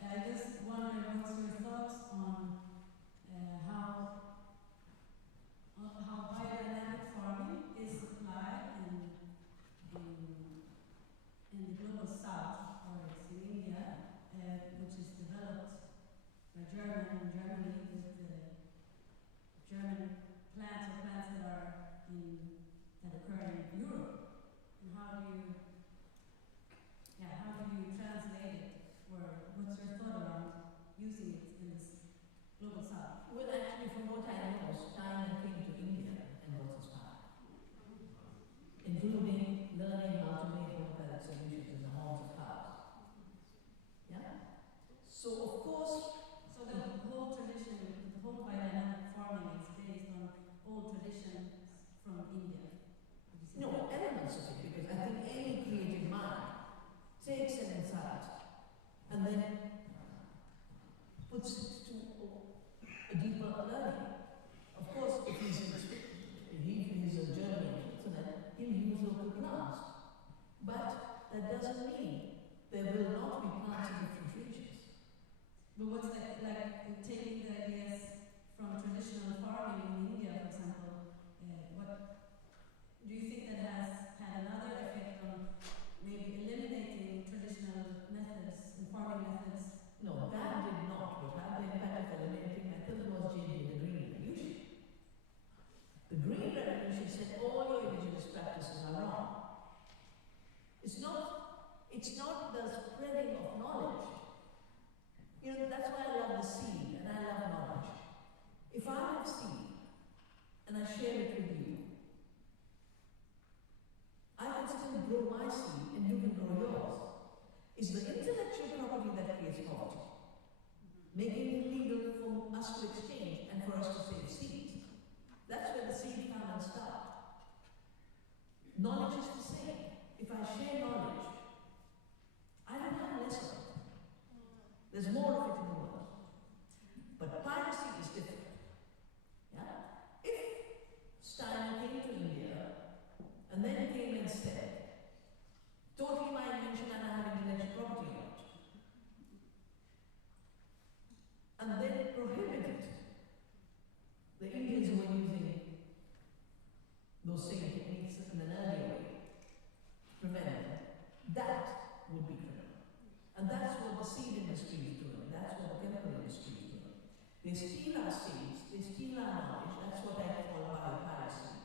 I just wonder what's your thoughts on how making it legal for us to exchange and for us to save seeds. That's where the seed famine starts. Knowledge is the same. If I share knowledge, I don't have less of it. There's more of it in the world. But piracy is different. Yeah? If Steiner came to India and then came and said, totally my invention and I have intellectual property on it, and then prohibited the Indians who were using those same techniques in an earlier way, prevent them, that would be criminal. And that's what the seed industry is doing, that's what the chemical industry is doing. They steal our seeds, they steal our knowledge, that's what I call biopiracy.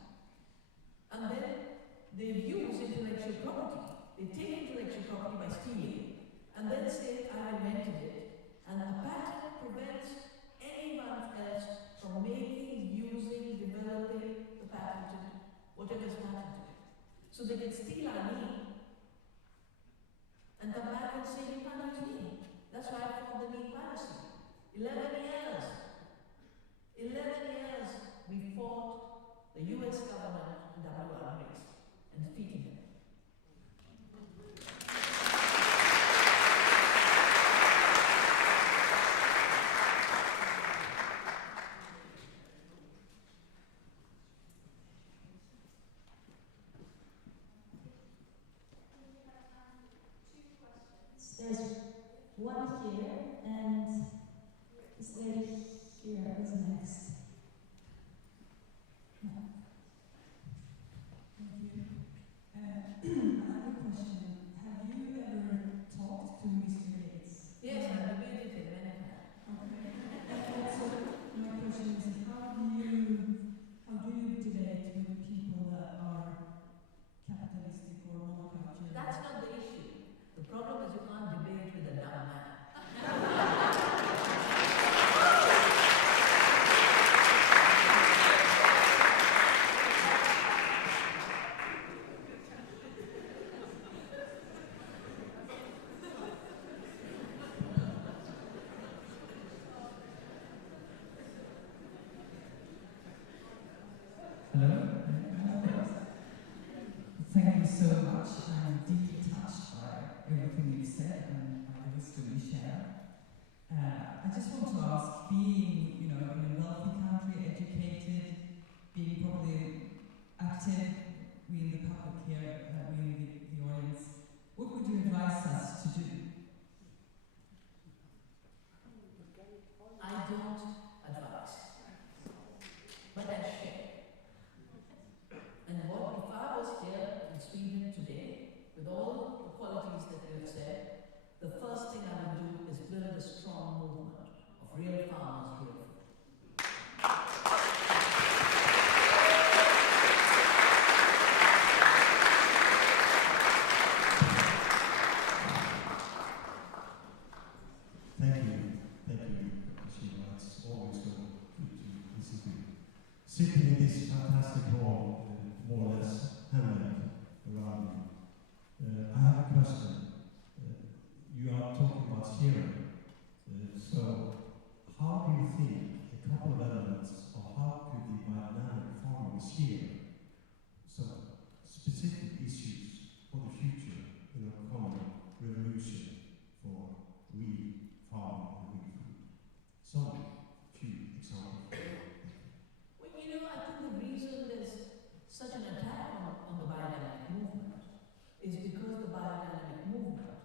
And then they use intellectual property. They take intellectual property by stealing, and then say, I invented it, and a patent prevents anyone else from making, using, developing the patented, whatever is patented. So they can steal our need, and come back and say, you can't use me. That's why I call the need piracy. 11 years. 11 years we fought the US government and WRAs and defeated them. There's one here, and this lady here is next. No. Thank you. I have a question. Have you ever talked to Mr. Gates? Yes, I debated him many times. Okay. And also, my question is, how do you debate with people that are capitalistic or monoculture? That's not the issue. The problem is you can't debate with a dumb man. Hello. Thank you so much. I'm deeply touched by everything you said and by the wisdom you share. I just want to ask, being, in a wealthy country, educated, being probably active, we in the public here, we in the audience, what would you advise us to do? I don't advise, but I share. And what if I was here in Sweden today, with all the qualities that you have said, the first thing I would do is build a strong movement of real farmers, real food. Thank you, Dr. Shiva. It's always good to listen to you. Sitting in this fantastic hall, more or less handmade around me, I have a question. You are talking about sharing. So, how do you think a couple of elements of how could the biodynamic farming share some specific issues for the future in a common revolution for real farming and real food? Some few examples. Well, I think the reason there's such an attack on the biodynamic movement is because the biodynamic movement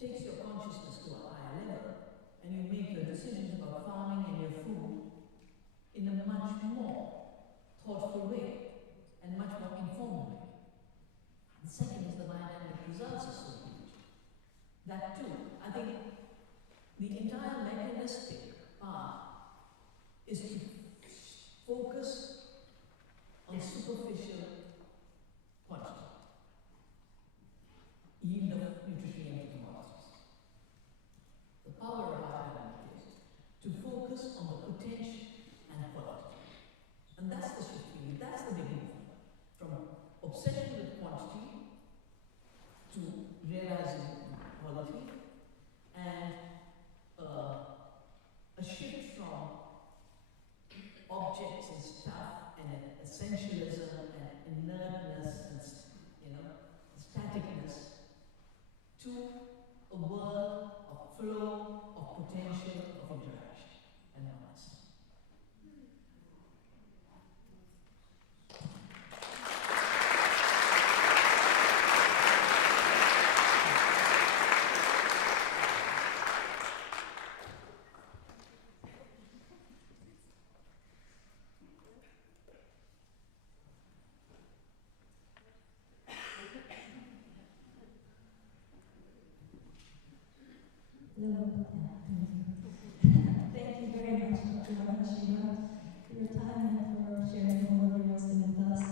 takes your consciousness to a higher level and you make your decisions about farming and your food in a much more thoughtful way and much more informed way. The second is the biodynamic results are so huge. That too, I think the entire mechanistic part is to focus on superficial quantity, yield of nutrient commodities. The power of biodynamic is to focus on the potential and quality. And that's the shift we need, that's the big movement. From obsession with quantity to realizing quality and essentialism and inertness and staticness to a world of flow, of potential, of interaction and honesty. Thank you very much, Dr. Vandana Shiva, for your time and for sharing all of your wisdom with us.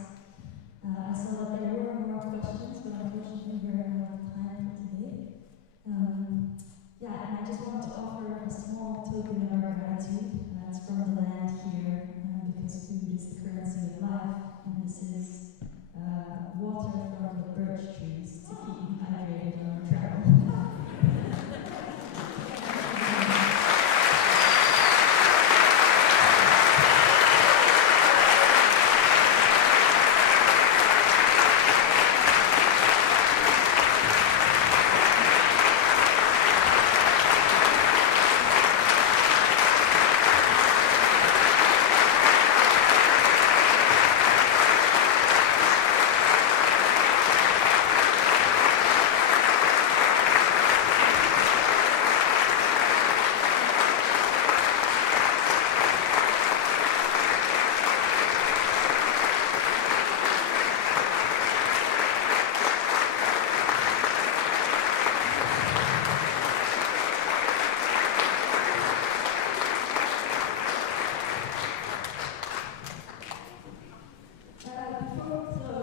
I saw that there were more questions, but unfortunately we're out of time for today. And I just want to offer a small token of our gratitude. It's from the land here, because food is the currency of life, and this is water from the birch trees to keep you hydrated.